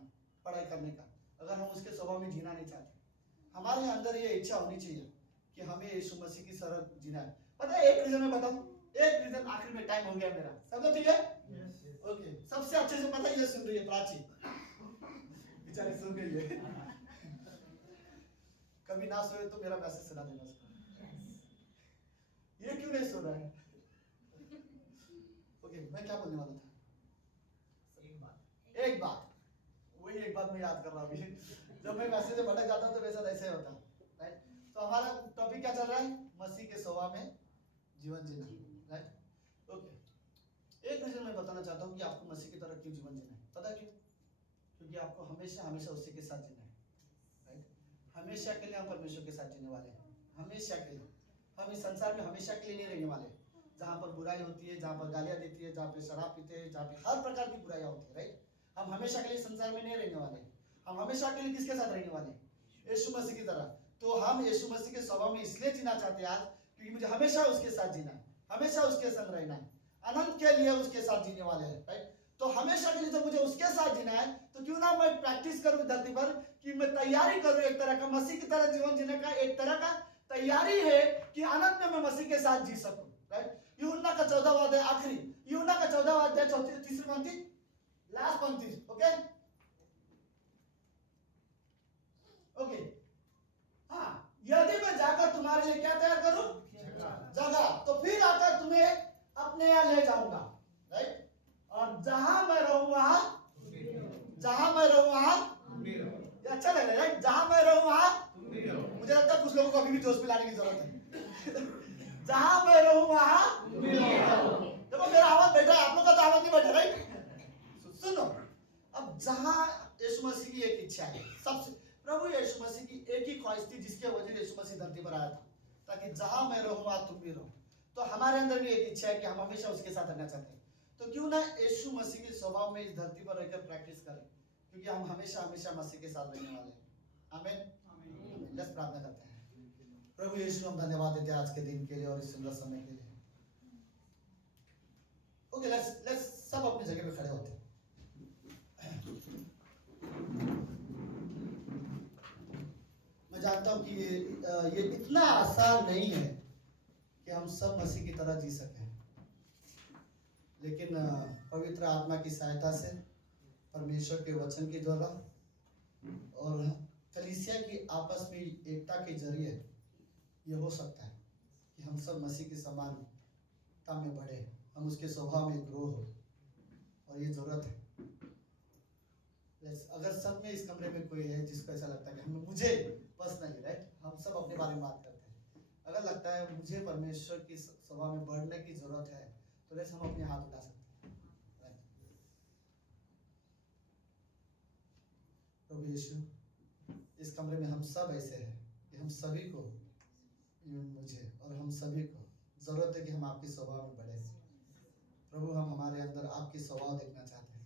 पढ़ाई करने का, अगर हम उसके स्वभाव में जीना नहीं चाहते। हमारे अंदर ये इच्छा होनी चाहिए कि हमें यीशु मसीह की तरह जीना है। पता है एक रीजन मैं बताऊं, एक रीजन, आखिर में टाइम हो गया मेरा, सब लोग ठीक है? ओके, सबसे अच्छे से पता ये सुन रही है प्राची, बेचारी सुन गई है। कभी ना सोए तो मेरा मैसेज सुना देना उसको। ये क्यों नहीं सो रहा है? ओके, मैं क्या बोलने वाला था? एक बात वही एक बात मैं याद कर रहा हूँ। जब मैं मैसेज में भटक जाता तो मेरे साथ ऐसे होता, राइट? तो हमारा टॉपिक क्या चल रहा है? मसीह के स्वभाव में जीवन जीना, राइट? ओके, एक रीजन मैं बताना चाहता हूँ कि आपको मसीह की तरह क्यों जीवन जीना है। पता क्यों? क्योंकि आपको हमेशा हमेशा उसी के साथ जीना है, राइट? हमेशा के लिए हम परमेश्वर के साथ जीने वाले हैं, हमेशा के लिए। हम इस संसार में हमेशा के लिए नहीं रहने वाले, जहाँ पर बुराई होती है, जहाँ पर गालियाँ देती है, जहाँ पे शराब पीते हैं, जहाँ पे हर प्रकार की बुराइयाँ होती है, राइट? हम हमेशा के लिए संसार में नहीं रहने वाले। हम हमेशा के लिए किसके साथ रहने वाले? यीशु मसीह की तरह। तो हम यीशु मसीह के स्वभाव में इसलिए जीना चाहते हैं आज, क्योंकि मुझे हमेशा उसके साथ जीना है, हमेशा उसके संग रहना है, अनंत के लिए उसके साथ जीने वाले हैं, राइट? तो हमेशा के लिए जब मुझे उसके साथ जीना है तो क्यों ना मैं प्रैक्टिस करूं धरती पर, कि मैं तैयारी करूं एक तरह का मसीह की तरह जीवन जीने का। एक तरह का तैयारी है कि अनंत में मैं मसीह के साथ जी सकूं, राइट? यूहन्ना का 14वां अध्याय, आखिरी यूहन्ना का 14वां अध्याय, तीसरी पंक्ति, लास्ट पंक्ति, ओके ओके। हाँ, यदि मैं जाकर तुम्हारे लिए क्या तैयार करूं? जगह, तो फिर आकर तुम्हें अपने यहाँ ले जाऊंगा, राइट? और जहां मैं रहूं वहां, जहां मैं रहूं वहां, ये अच्छा लग रहा है, राइट? जहां मैं रहूं वहां, मुझे लगता है कुछ लोगों को अभी भी जोश में लाने की जरूरत है। जहां मैं रहूं वहां, देखो मेरा आवाज बैठा है, आप लोग का तो आवाज नहीं बैठा, राइट? सुनो, अब जहां यीशु मसीह की एक इच्छा है, सबसे प्रभु यीशु मसीह की एक ही ख्वाहिश थी जिसके वजह से यीशु मसीह धरती पर आया था, ताकि जहां मैं रहूं वहां तुम भी रहो। तो हमारे अंदर भी एक इच्छा है कि हम हमेशा उसके साथ रहना चाहते हैं। तो क्यों ना यीशु मसीह के स्वभाव में इस धरती पर रहकर प्रैक्टिस करें, क्योंकि हम हमेशा हमेशा मसीह के साथ रहने वाले हैं। आमीन। लेट्स प्रार्थना करते हैं। प्रभु यीशु, हम धन्यवाद देते हैं आज के दिन के लिए और इस सुंदर समय के लिए। ओके, लेट्स सब अपनी जगह पे खड़े होते हैं। मैं जानता हूं कि ये इतना आसान नहीं है कि हम सब मसीह की तरह जी सकें, लेकिन पवित्र आत्मा की सहायता से, परमेश्वर के वचन के द्वारा और कलीसिया की आपस में एकता के जरिए ये हो सकता है कि हम सब मसीह की समानता में बढ़े, हम उसके स्वभाव में ग्रो हो, और ये जरूरत है। अगर सब में इस कमरे में कोई है जिसको ऐसा लगता है कि मुझे पर्सनली, राइट, हम सब अपने बारे में बात करते हैं, अगर लगता है मुझे परमेश्वर की स्वभाव में बढ़ने की जरूरत है, तो लेट्स हम अपने हाथ उठा सकते हैं, राइट। प्रभु यीशु, इस कमरे में हम सब ऐसे हैं कि हम सभी को, मुझे और हम सभी को जरूरत है कि हम आपके स्वभाव में बढ़े। प्रभु, हम हमारे अंदर आपकी स्वभाव देखना चाहते हैं।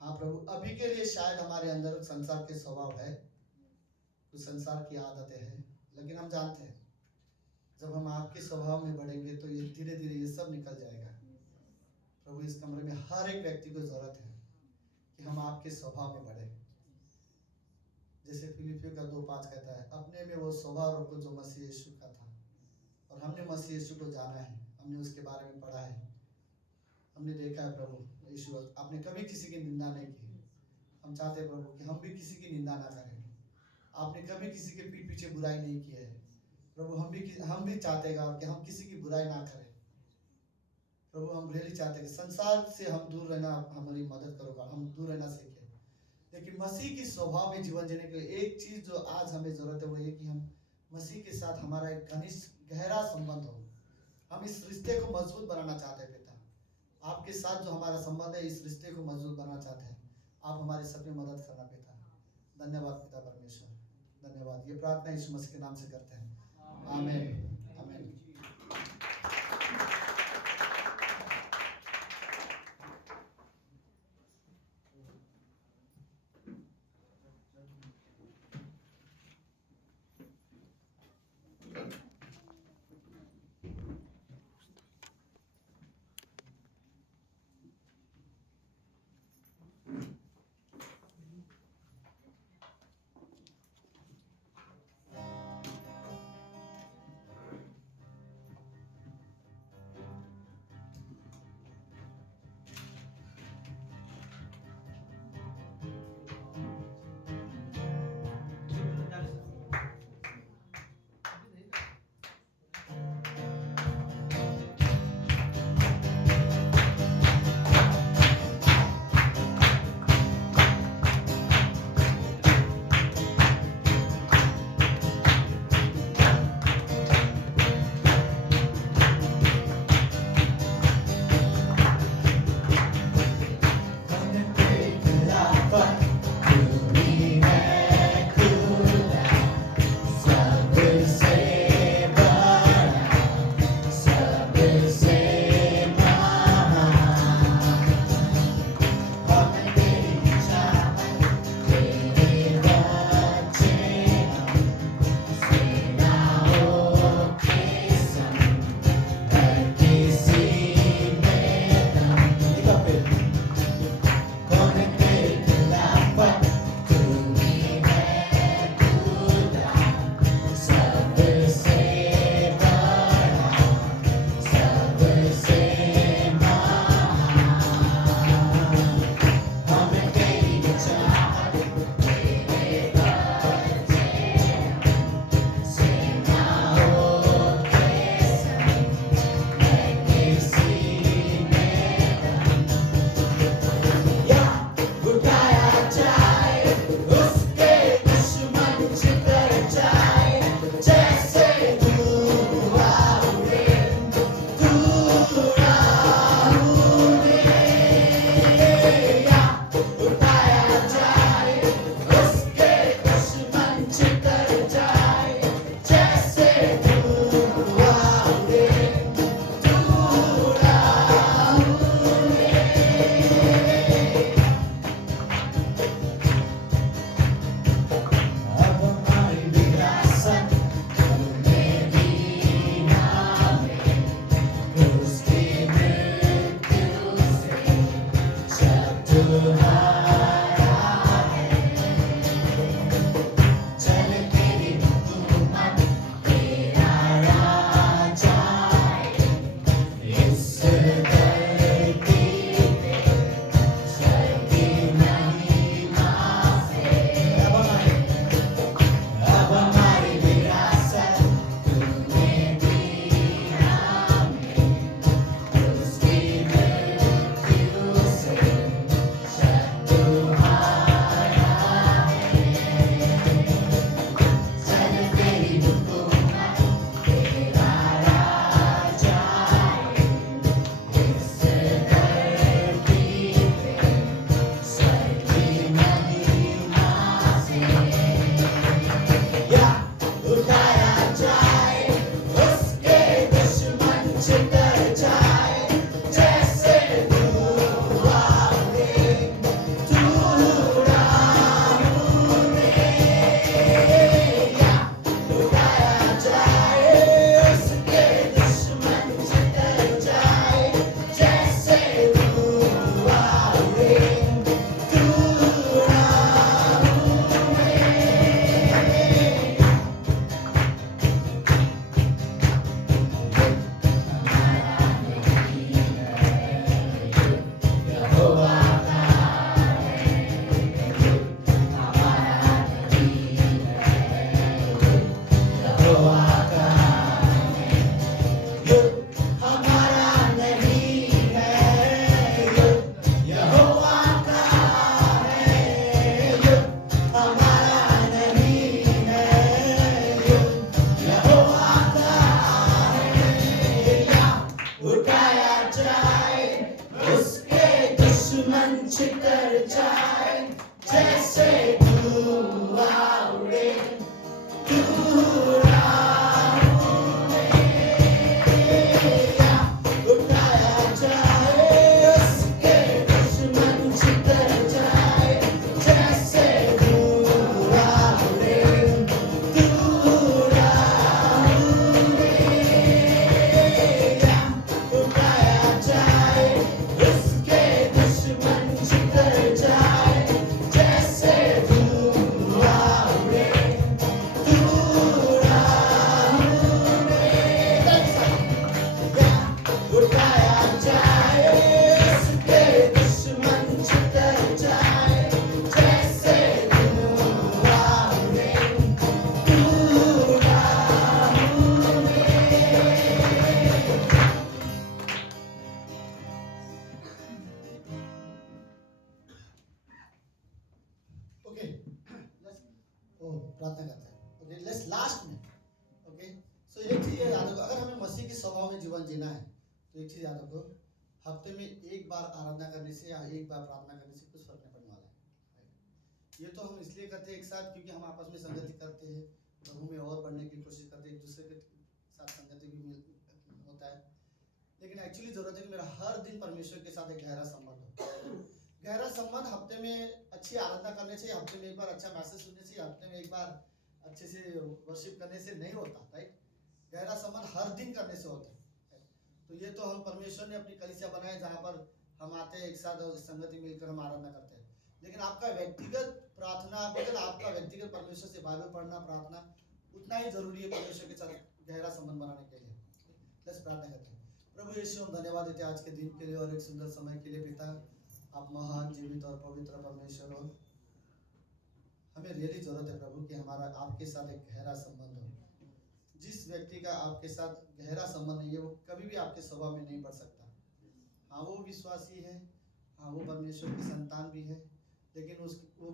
हाँ प्रभु, अभी के लिए शायद हमारे अंदर संसार के स्वभाव है, कुछ संसार की आदतें हैं, लेकिन हम जानते हैं जब हम आपके स्वभाव में बढ़ेंगे तो ये धीरे धीरे ये सब निकल जाएगा। प्रभु, इस कमरे में हर एक व्यक्ति को जरूरत है कि हम आपके स्वभाव में बढ़े। जैसे फिलिपियों का 2:5 कहता है, अपने में वो स्वभाव रखो जो मसीह यीशु का था। और हमने मसीह यीशु को जाना है, हमने उसके बारे में पढ़ा है, हमने देखा है। प्रभु यीशु, आपने कभी किसी की निंदा नहीं की। हम चाहते हैं प्रभु कि हम भी किसी की निंदा ना करें। आपने कभी किसी के पीठ पीछे बुराई नहीं की है प्रभु। हम भी चाहते हैं कि हम किसी की बुराई ना करें। प्रभु, हम रियली चाहते हैं कि संसार से हम दूर रहना, हमारी मदद करोगा, हम दूर रहना सीखें। लेकिन मसीह की स्वभाव में जीवन जीने के लिए एक चीज जो आज हमें जरूरत है वो ये कि हम मसीह के साथ हमारा एक घनिष्ठ गहरा संबंध हो। हम इस रिश्ते को मजबूत बनाना चाहते हैं पिता, आपके साथ जो हमारा संबंध है इस रिश्ते को मजबूत बनाना चाहते हैं। आप हमारे सब में मदद करना पिता। धन्यवाद पिता परमेश्वर, धन्यवाद। ये प्रार्थना यीशु मसीह के नाम से करते हैं, आमीन, आमीन। लास्ट में। ओके, सो एक चीज याद रखो, अगर हमें मसीह के स्वभाव में जीवन जीना है तो एक चीज याद रखो, हफ्ते में एक बार आराधना करने से या एक बार प्रार्थना करने से कुछ फर्क नहीं पड़ने वाला है। ये तो हम इसलिए करते हैं एक साथ क्योंकि हम आपस में संगति करते हैं, प्रभु में और बढ़ने की कोशिश करते हैं, एक दूसरे के साथ संगति भी होता है। लेकिन एक्चुअली जरूरत है कि मेरा हर दिन परमेश्वर के साथ एक गहरा संबंध हो। गहरा संबंध हफ्ते में अच्छी आराधना करने से, हफ्ते में एक बार अच्छा मैसेज सुनने से, हफ्ते में एक बार अच्छे से वर्शिप करने से नहीं होता, राइट। गहरा संबंध हर दिन करने से होता है। तो ये तो हम परमेश्वर ने अपनी कलीसिया बनाए जहाँ पर हम आते हैं एक साथ और संगति मिलकर हम आराधना करते हैं। लेकिन आपका व्यक्तिगत प्रार्थना, अगर आपका व्यक्तिगत परमेश्वर से बाइबल पढ़ना, प्रार्थना उतना ही जरूरी है परमेश्वर के साथ गहरा संबंध बनाने के लिए। लेट्स प्रार्थना करते हैं। प्रभु यीशु, हम धन्यवाद देते हैं आज के दिन के लिए और एक सुंदर समय के लिए। पिता, आप महान, जीवित और पवित्र परमेश्वर हो। हमें रियली जरूरत है प्रभु कि हमारा आपके साथ एक गहरा संबंध हो। जिस व्यक्ति का आपके साथ गहरा संबंध नहीं है वो कभी भी आपके स्वभाव में नहीं बढ़ सकता। हाँ, वो विश्वासी है, हाँ वो परमेश्वर की संतान भी है, लेकिन वो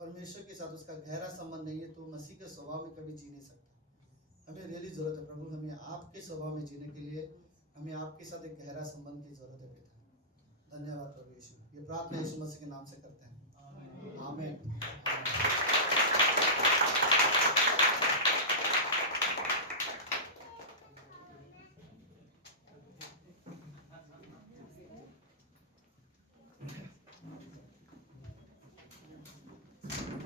परमेश्वर के साथ उसका गहरा संबंध नहीं है तो मसीह के स्वभाव में कभी जी नहीं सकता। हमें रियली जरूरत है प्रभु, हमें आपके स्वभाव में जीने के लिए हमें आपके साथ एक गहरा संबंध की जरूरत है पिता। धन्यवाद प्रभु यीशु। ये प्रार्थना यीशु मसीह के नाम से करते हैं, आमीन।